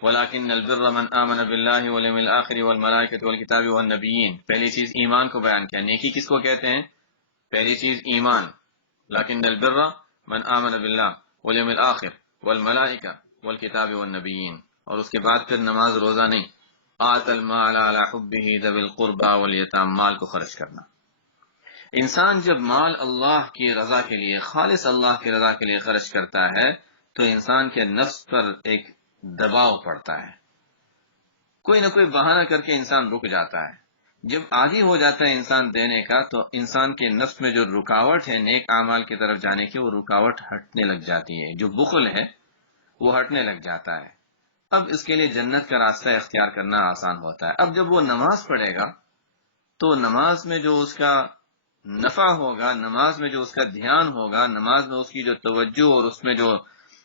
ولكن البر من آمن باللہ والیوم الآخر والملائکۃ والکتاب والنبیین۔ پہلی چیز ایمان کو بیان کیا، نیکی کس کو کہتے ہیں؟ پہلی چیز ایمان، لیکن البر من آمن باللہ والیوم الآخر والملائکہ والکتاب والنبیین، اور اس کے بعد پھر نماز روزہ نہیں، آت المال علی حبہ ذوی القربى والیتام، مال کو خرچ کرنا۔ انسان جب مال اللہ کی رضا کے لیے، خالص اللہ کی رضا کے لیے خرچ کرتا ہے تو انسان کے نفس پر ایک دباؤ پڑتا ہے، کوئی نہ کوئی بہانہ کر کے انسان رک جاتا ہے۔ جب عادی ہو جاتا ہے انسان دینے کا تو انسان کے نفس میں جو رکاوٹ ہے نیک اعمال کی طرف جانے کی، وہ رکاوٹ ہٹنے لگ جاتی ہے، جو بخل ہے وہ ہٹنے لگ جاتا ہے۔ اب اس کے لیے جنت کا راستہ اختیار کرنا آسان ہوتا ہے۔ اب جب وہ نماز پڑھے گا تو نماز میں جو اس کا نفع ہوگا، نماز میں جو اس کا دھیان ہوگا، نماز میں اس کی جو توجہ اور اس میں جو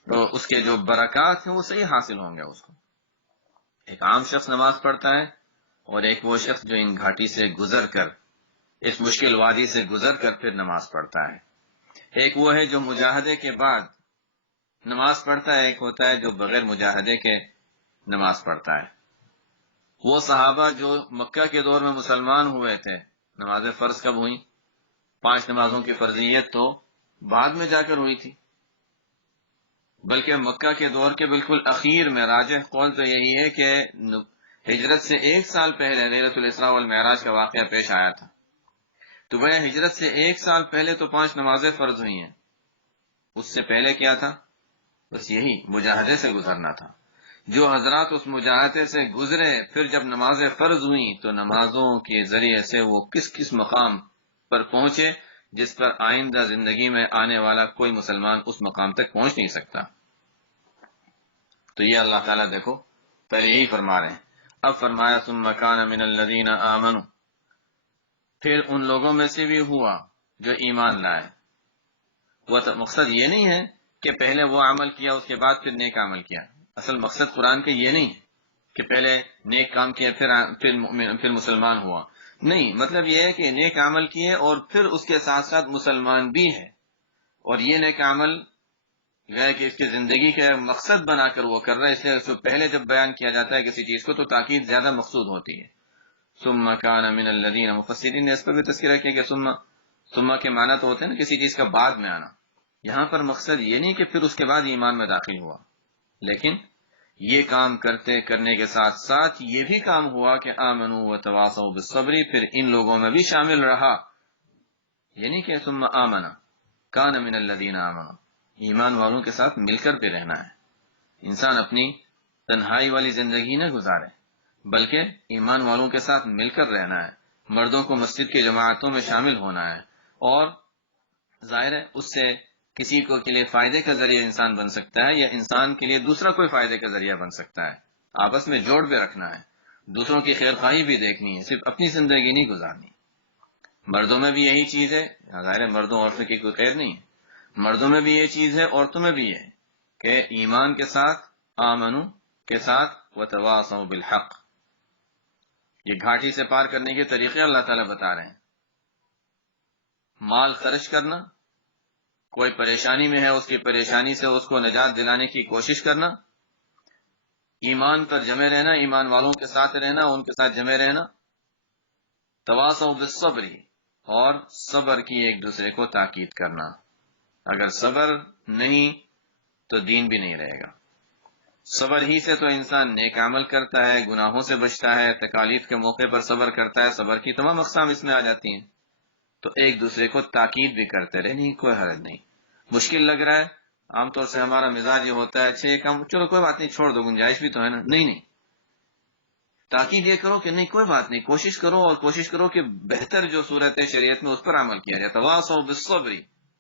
اس کے جو برکات ہیں وہ صحیح حاصل ہوں گے اس کو۔ ایک عام شخص نماز پڑھتا ہے اور ایک وہ شخص جو ان گھاٹی سے گزر کر، اس مشکل وادی سے گزر کر پھر نماز پڑھتا ہے۔ ایک وہ ہے جو مجاہدے کے بعد نماز پڑھتا ہے، ایک ہوتا ہے جو بغیر مجاہدے کے نماز پڑھتا ہے۔ وہ صحابہ جو مکہ کے دور میں مسلمان ہوئے تھے، نماز فرض کب ہوئی؟ 5 نمازوں کی فرضیت تو بعد میں جا کر ہوئی تھی، بلکہ مکہ کے دور کے بالکل اخیر میں راجح قول تو یہی ہے کہ ہجرت سے 1 سال پہلے لیلۃ الاسراء والمعراج کا واقعہ پیش آیا تھا، تو گویا ہجرت سے 1 سال پہلے تو 5 نمازیں فرض ہوئی ہیں۔ اس سے پہلے کیا تھا؟ بس یہی مجاہدے سے گزرنا تھا۔ جو حضرات اس مجاہدے سے گزرے، پھر جب نمازیں فرض ہوئیں تو نمازوں کے ذریعے سے وہ کس مقام پر پہنچے جس پر آئندہ زندگی میں آنے والا کوئی مسلمان اس مقام تک پہنچ نہیں سکتا۔ تو یہ اللہ تعالیٰ دیکھو پہلے یہی فرما رہے ہیں، اب فرمایا ثم کان من الذین آمنوا، پھر ان لوگوں میں سے بھی ہوا جو ایمان لائے۔ وہ مقصد یہ نہیں ہے کہ پہلے وہ عمل کیا اس کے بعد پھر نیک عمل کیا، اصل مقصد قرآن کا یہ نہیں ہے کہ پہلے نیک کام کیا پھر مسلمان ہوا، نہیں، مطلب یہ ہے کہ نیک عمل کیے اور پھر اس کے ساتھ ساتھ مسلمان بھی ہے، اور یہ نیک عمل گئے کہ اس کی زندگی کا مقصد بنا کر وہ کر رہا ہے، اس لیے اس کو پہلے جب بیان کیا جاتا ہے کسی چیز کو تو تاکید زیادہ مقصود ہوتی ہے۔ ثم کان من الذین، مفسرین نے اس پر بھی تذکرہ کیا کہ ثم کے معنی تو ہوتے ہیں نا کسی چیز کا بعد میں آنا، یہاں پر مقصد یہ نہیں کہ پھر اس کے بعد ایمان میں داخل ہوا، لیکن یہ کام کرنے کے ساتھ ساتھ یہ بھی کام ہوا کہ آمنوا وتواصوا بالصبر، پھر ان لوگوں میں بھی شامل رہا، یعنی کہ ثم آمن کان من الذین آمنوا، ایمان والوں کے ساتھ مل کر بھی رہنا ہے۔ انسان اپنی تنہائی والی زندگی نہ گزارے بلکہ ایمان والوں کے ساتھ مل کر رہنا ہے، مردوں کو مسجد کی جماعتوں میں شامل ہونا ہے، اور ظاہر ہے اس سے کسی کو کے لیے فائدے کا ذریعہ انسان بن سکتا ہے، یا انسان کے لیے دوسرا کوئی فائدے کا ذریعہ بن سکتا ہے۔ آپس میں جوڑ بھی رکھنا ہے، دوسروں کی خیر خواہی بھی دیکھنی ہے، صرف اپنی زندگی نہیں گزارنی۔ مردوں میں بھی یہی چیز ہے، ظاہر ہے مردوں عورتوں کی کوئی خیر نہیں ہے، مردوں میں بھی یہ چیز ہے، عورتوں میں بھی یہ ہے کہ ایمان کے ساتھ، آمنو کے ساتھ، وتواصوا بالحق، یہ گھاٹی سے پار کرنے کے طریقے اللہ تعالیٰ بتا رہے ہیں۔ مال خرچ کرنا، کوئی پریشانی میں ہے اس کی پریشانی سے اس کو نجات دلانے کی کوشش کرنا، ایمان پر جمے رہنا، ایمان والوں کے ساتھ رہنا، ان کے ساتھ جمے رہنا، تواصوا بالصبر، اور صبر کی ایک دوسرے کو تاکید کرنا۔ اگر صبر نہیں تو دین بھی نہیں رہے گا۔ صبر ہی سے تو انسان نیک عمل کرتا ہے، گناہوں سے بچتا ہے، تکالیف کے موقع پر صبر کرتا ہے، صبر کی تمام اقسام اس میں آ جاتی ہیں۔ تو ایک دوسرے کو تاکید بھی کرتے رہے، نہیں کوئی حرج نہیں، مشکل لگ رہا ہے، عام طور سے ہمارا مزاج یہ ہوتا ہے، اچھا یہ کام چلو کوئی بات نہیں چھوڑ دو، گنجائش بھی تو ہے نا، نہیں، تاکید یہ کرو کہ نہیں کوئی بات نہیں، کوشش کرو، اور کوشش کرو کہ بہتر جو صورت ہے شریعت میں اس پر عمل کیا جائے۔ تواصوا بالصبر،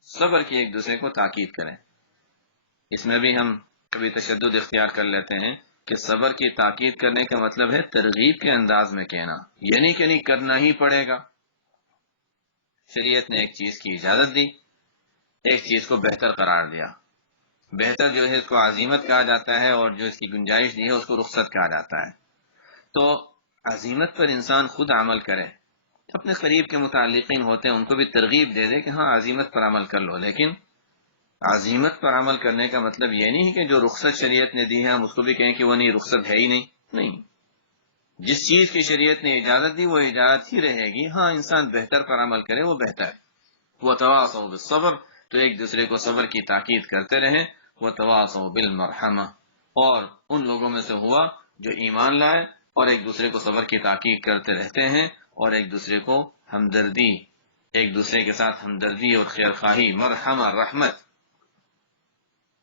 صبر کی ایک دوسرے کو تاکید کریں۔ اس میں بھی ہم کبھی تشدد اختیار کر لیتے ہیں کہ صبر کی تاکید کرنے کا مطلب ہے ترغیب کے انداز میں کہنا، یعنی کہ نہیں کرنا ہی پڑے گا۔ شریعت نے ایک چیز کی اجازت دی، ایک چیز کو بہتر قرار دیا۔ بہتر جو ہے اس کو عزیمت کہا جاتا ہے، اور جو اس کی گنجائش دی ہے اس کو رخصت کہا جاتا ہے۔ تو عزیمت پر انسان خود عمل کرے، اپنے قریب کے متعلقین ہوتے ہیں ان کو بھی ترغیب دے دے کہ ہاں عزیمت پر عمل کر لو، لیکن عزیمت پر عمل کرنے کا مطلب یہ نہیں کہ جو رخصت شریعت نے دی ہے ہم اس کو بھی کہیں کہ وہ نہیں، رخصت ہے ہی نہیں، جس چیز کی شریعت نے اجازت دی وہ اجازت ہی رہے گی۔ ہاں انسان بہتر پر عمل کرے وہ بہتر ہے۔ وتواصوا بالصبر، تو ایک دوسرے کو صبر کی تاکید کرتے رہیں۔ وتواصوا بالمرحمہ، اور ان لوگوں میں سے ہوا جو ایمان لائے اور ایک دوسرے کو صبر کی تاکید کرتے رہتے ہیں، اور ایک دوسرے کو ہمدردی، ایک دوسرے کے ساتھ ہمدردی اور خیرخواہی، مرحمہ رحمت،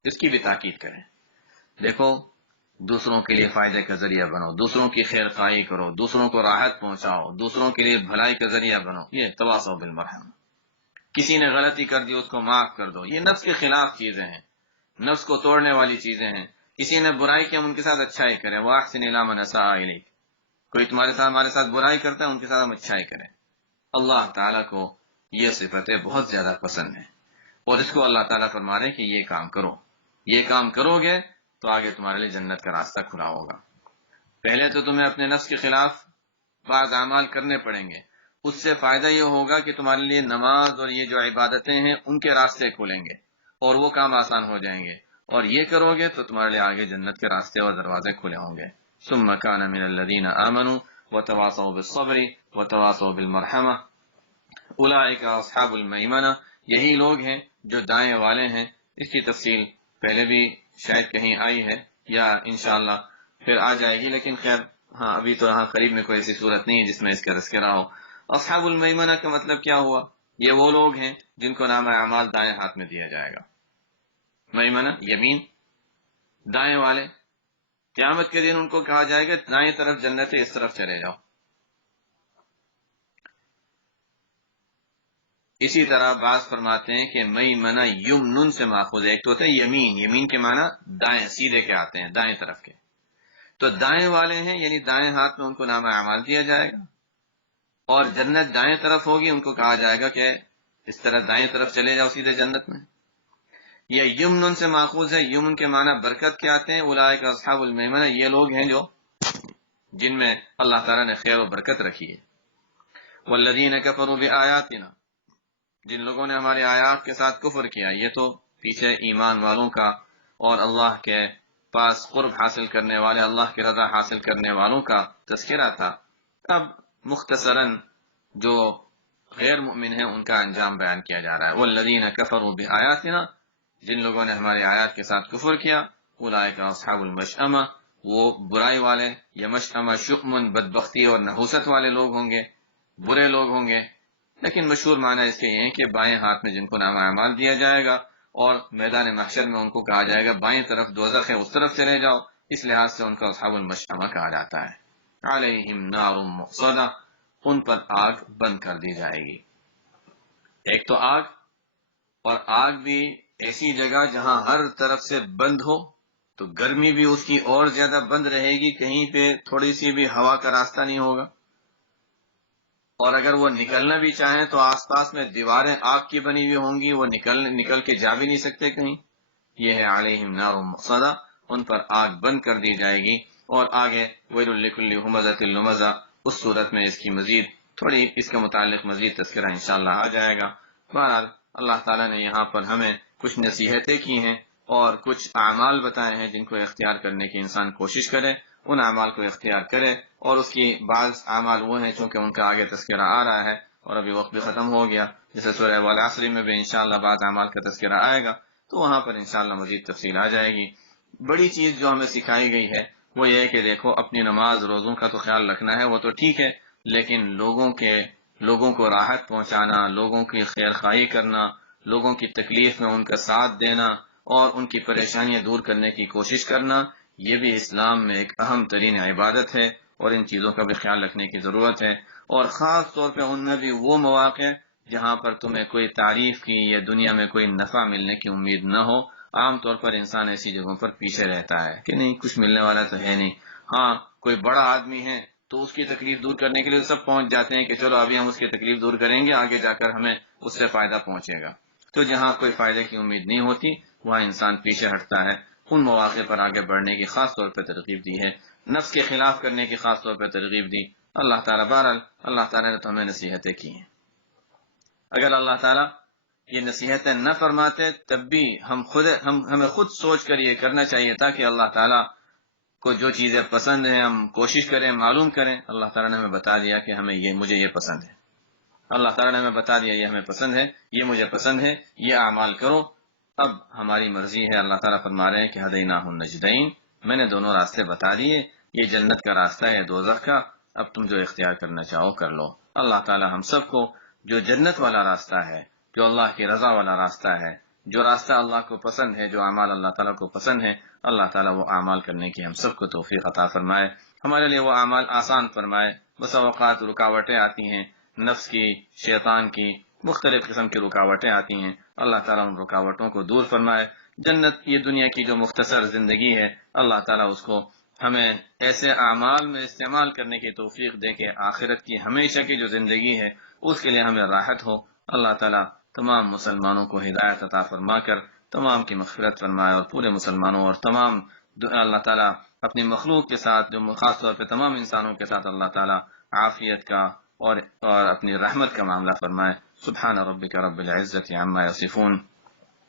اس کی بھی تاکید کریں۔ دیکھو دوسروں کے لیے فائدے کا ذریعہ بنو، دوسروں کی خیر خواہی کرو، دوسروں کو راحت پہنچاؤ، دوسروں کے لیے بھلائی کا ذریعہ بنو، یہ تواصوا بالمرحمہ۔ کسی نے غلطی کر دی اس کو معاف کر دو، یہ نفس کے خلاف چیزیں ہیں، نفس کو توڑنے والی چیزیں ہیں۔ کسی نے برائی کی ہم ان کے ساتھ اچھائی کریں، وَأَحْسِنْ إِلَىٰ مَنْ أَسَاءَ إِلَيْكَ، کوئی تمہارے ساتھ ہمارے ساتھ برائی کرتا ہے ان کے ساتھ ہم اچھائی کریں۔ اللہ تعالیٰ کو یہ صفتیں بہت زیادہ پسند ہیں، اور اس کو اللہ تعالیٰ فرما رہے کہ یہ کام کرو، یہ کام کرو گے تو آگے تمہارے لیے جنت کا راستہ کھلا ہوگا۔ پہلے تو تمہیں اپنے نفس کے خلاف بعض اعمال کرنے پڑیں گے، اس سے فائدہ یہ ہوگا کہ تمہارے لیے نماز اور یہ جو عبادتیں ہیں ان کے راستے کھولیں گے اور وہ کام آسان ہو جائیں گے، اور یہ کرو گے تو تمہارے لیے آگے جنت کے راستے اور دروازے کھلے ہوں گے۔ ثم كان من الذين آمنوا وتواصوا بالصبر وتواصوا بالمرحمہ اولئک اصحاب المیمنہ، یہی لوگ ہیں جو دائیں والے ہیں۔ اس کی تفصیل پہلے بھی شاید کہیں آئی ہے یا انشاءاللہ پھر آ جائے گی، لیکن خیر ہاں ابھی تو یہاں قریب میں کوئی ایسی صورت نہیں ہے جس میں اس کا تذکرہ ہو۔ اصحاب المیمنہ کا مطلب کیا ہوا؟ یہ وہ لوگ ہیں جن کو نامہ اعمال دائیں ہاتھ میں دیا جائے گا۔ میمنہ یمین، دائیں والے، قیامت کے دن ان کو کہا جائے گا دائیں طرف جنت ہے، اس طرف چلے جاؤ۔ اسی طرح بعض فرماتے ہیں کہ میمنہ یمنن سے ماخوذ ہے، ایک تو ہوتا ہے یمین، یمین کے معنی دائیں سیدھے کے آتے ہیں، دائیں طرف کے، تو دائیں والے ہیں یعنی دائیں ہاتھ میں ان کو نامہ اعمال دیا جائے گا، اور جنت دائیں طرف ہوگی، ان کو کہا جائے گا کہ اس طرح دائیں طرف چلے جاؤ سیدھے جنت میں۔ یہ یمنن سے ماخوذ ہے، یمن کے معنی برکت کے آتے ہیں۔ اولئک اصحاب المیمنہ، یہ لوگ ہیں جو جن میں اللہ تعالیٰ نے خیر و برکت رکھی ہے۔ والذین کفروا بآیاتنا، جن لوگوں نے ہماری آیات کے ساتھ کفر کیا، یہ تو پیچھے ایمان والوں کا اور اللہ کے پاس قرب حاصل کرنے والے، اللہ کی رضا حاصل کرنے والوں کا تذکرہ تھا۔ اب مختصراً جو غیر مؤمن ہیں ان کا انجام بیان کیا جا رہا ہے۔ والذین کفروا بآیاتنا، جن لوگوں نے ہماری آیات کے ساتھ کفر کیا، اولئک اصحاب المشأمہ، وہ برائی والے، یا مشأمہ شؤم، بدبختی اور نحوست والے لوگ ہوں گے، برے لوگ ہوں گے، لیکن مشہور معنی اس کے یہ ہے کہ بائیں ہاتھ میں جن کو نامہ اعمال دیا جائے گا، اور میدان محشر میں ان کو کہا جائے گا بائیں طرف دوزخ ہے اس طرف چلے جاؤ، اس لحاظ سے ان کو اصحاب المشأمہ کہا جاتا ہے۔ علیہم نار مؤصدہ، ان پر آگ بند کر دی جائے گی۔ ایک تو آگ، اور آگ بھی ایسی جگہ جہاں ہر طرف سے بند ہو، تو گرمی بھی اس کی اور زیادہ بند رہے گی، کہیں پہ تھوڑی سی بھی ہوا کا راستہ نہیں ہوگا، اور اگر وہ نکلنا بھی چاہیں تو آس پاس میں دیواریں آگ کی بنی ہوئی ہوں گی، وہ نکل کے جا بھی نہیں سکتے کہیں۔ یہ ہے علیہم نار مؤصدہ، ان پر آگ بند کر دی جائے گی۔ اور آگے ویل لکل ہمزۃ لمزہ، اس صورت میں اس کی مزید تھوڑی اس کے متعلق مزید تذکرہ انشاءاللہ آ جائے گا۔ بہرحال اللہ تعالیٰ نے یہاں پر ہمیں کچھ نصیحتیں کی ہیں اور کچھ اعمال بتائے ہیں جن کو اختیار کرنے کی انسان کوشش کرے، ان اعمال کو اختیار کرے، اور اس کی بعض اعمال وہ ہیں چونکہ ان کا آگے تذکرہ آ رہا ہے اور ابھی وقت بھی ختم ہو گیا، جیسے سورہ والعصر میں بھی انشاءاللہ بعض اعمال کا تذکرہ آئے گا تو وہاں پر انشاءاللہ مزید تفصیل آ جائے گی۔ بڑی چیز جو ہمیں سکھائی گئی ہے وہ یہ ہے کہ دیکھو اپنی نماز روزوں کا تو خیال رکھنا ہے، وہ تو ٹھیک ہے، لیکن لوگوں کو راحت پہنچانا، لوگوں کی خیر خواہی کرنا، لوگوں کی تکلیف میں ان کا ساتھ دینا اور ان کی پریشانیاں دور کرنے کی کوشش کرنا، یہ بھی اسلام میں ایک اہم ترین عبادت ہے اور ان چیزوں کا بھی خیال رکھنے کی ضرورت ہے، اور خاص طور پہ ان میں بھی وہ مواقع جہاں پر تمہیں کوئی تعریف کی یا دنیا میں کوئی نفع ملنے کی امید نہ ہو۔ عام طور پر انسان ایسی جگہوں پر پیچھے رہتا ہے کہ نہیں کچھ ملنے والا تو ہے نہیں، ہاں کوئی بڑا آدمی ہے تو اس کی تکلیف دور کرنے کے لیے سب پہنچ جاتے ہیں کہ چلو ابھی ہم اس کی تکلیف دور کریں گے، آگے جا کر ہمیں اس سے فائدہ پہنچے گا۔ تو جہاں کوئی فائدے کی امید نہیں ہوتی وہاں انسان پیچھے ہٹتا ہے، ان مواقع پر آگے بڑھنے کی خاص طور پہ ترغیب دی ہے، نفس کے خلاف کرنے کی خاص طور پہ ترغیب دی اللہ تعالیٰ۔ بہرحال اللہ تعالیٰ نے تو ہمیں نصیحتیں کی ہیں، اگر اللہ تعالیٰ یہ نصیحتیں نہ فرماتے تب بھی ہمیں خود سوچ کر یہ کرنا چاہیے تھا کہ اللہ تعالیٰ کو جو چیزیں پسند ہیں ہم کوشش کریں، معلوم کریں۔ اللہ تعالیٰ نے ہمیں بتا دیا کہ مجھے یہ پسند ہے، اللہ تعالیٰ نے ہمیں بتا دیا یہ ہمیں پسند ہے، یہ مجھے پسند ہے، یہ اعمال کرو، اب ہماری مرضی ہے۔ اللہ تعالیٰ فرما رہے ہیں کہ ہدیناہ النجدین، میں نے دونوں راستے بتا دیے، یہ جنت کا راستہ ہے، دوزخ کا، اب تم جو اختیار کرنا چاہو کر لو۔ اللہ تعالیٰ ہم سب کو جو جنت والا راستہ ہے، جو اللہ کی رضا والا راستہ ہے، جو راستہ اللہ کو پسند ہے، جو اعمال اللہ تعالیٰ کو پسند ہے، اللہ تعالیٰ وہ اعمال کرنے کی ہم سب کو توفیق عطا فرمائے، ہمارے لیے وہ اعمال آسان فرمائے۔ بس اوقات رکاوٹیں آتی ہیں، نفس کی، شیطان کی، مختلف قسم کی رکاوٹیں آتی ہیں، اللہ تعالیٰ ان رکاوٹوں کو دور فرمائے۔ جنت یہ دنیا کی جو مختصر زندگی ہے، اللہ تعالیٰ اس کو ہمیں ایسے اعمال میں استعمال کرنے کی توفیق دے کہ آخرت کی ہمیشہ کی جو زندگی ہے اس کے لیے ہمیں راحت ہو۔ اللہ تعالیٰ تمام مسلمانوں کو ہدایت عطا فرما کر تمام کی مغفرت فرمائے، اور پورے مسلمانوں اور تمام اللہ تعالیٰ اپنی مخلوق کے ساتھ، جو خاص طور پہ تمام انسانوں کے ساتھ اللہ تعالیٰ عافیت کا اور اپنی رحمت کا معاملہ فرمائے۔ سبحان ربک رب العزت عما یصفون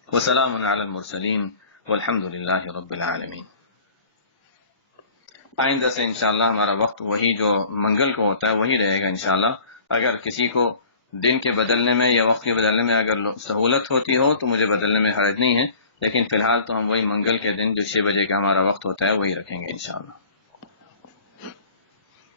وسلام علی المرسلین والحمد للہ رب العالمین۔ آئندہ سے انشاءاللہ ہمارا وقت وہی جو منگل کو ہوتا ہے وہی رہے گا انشاءاللہ۔ اگر کسی کو دن کے بدلنے میں یا وقت کے بدلنے میں اگر سہولت ہوتی ہو تو مجھے بدلنے میں حرج نہیں ہے، لیکن فی الحال تو ہم وہی منگل کے دن جو 6 بجے کا ہمارا وقت ہوتا ہے وہی رکھیں گے انشاءاللہ۔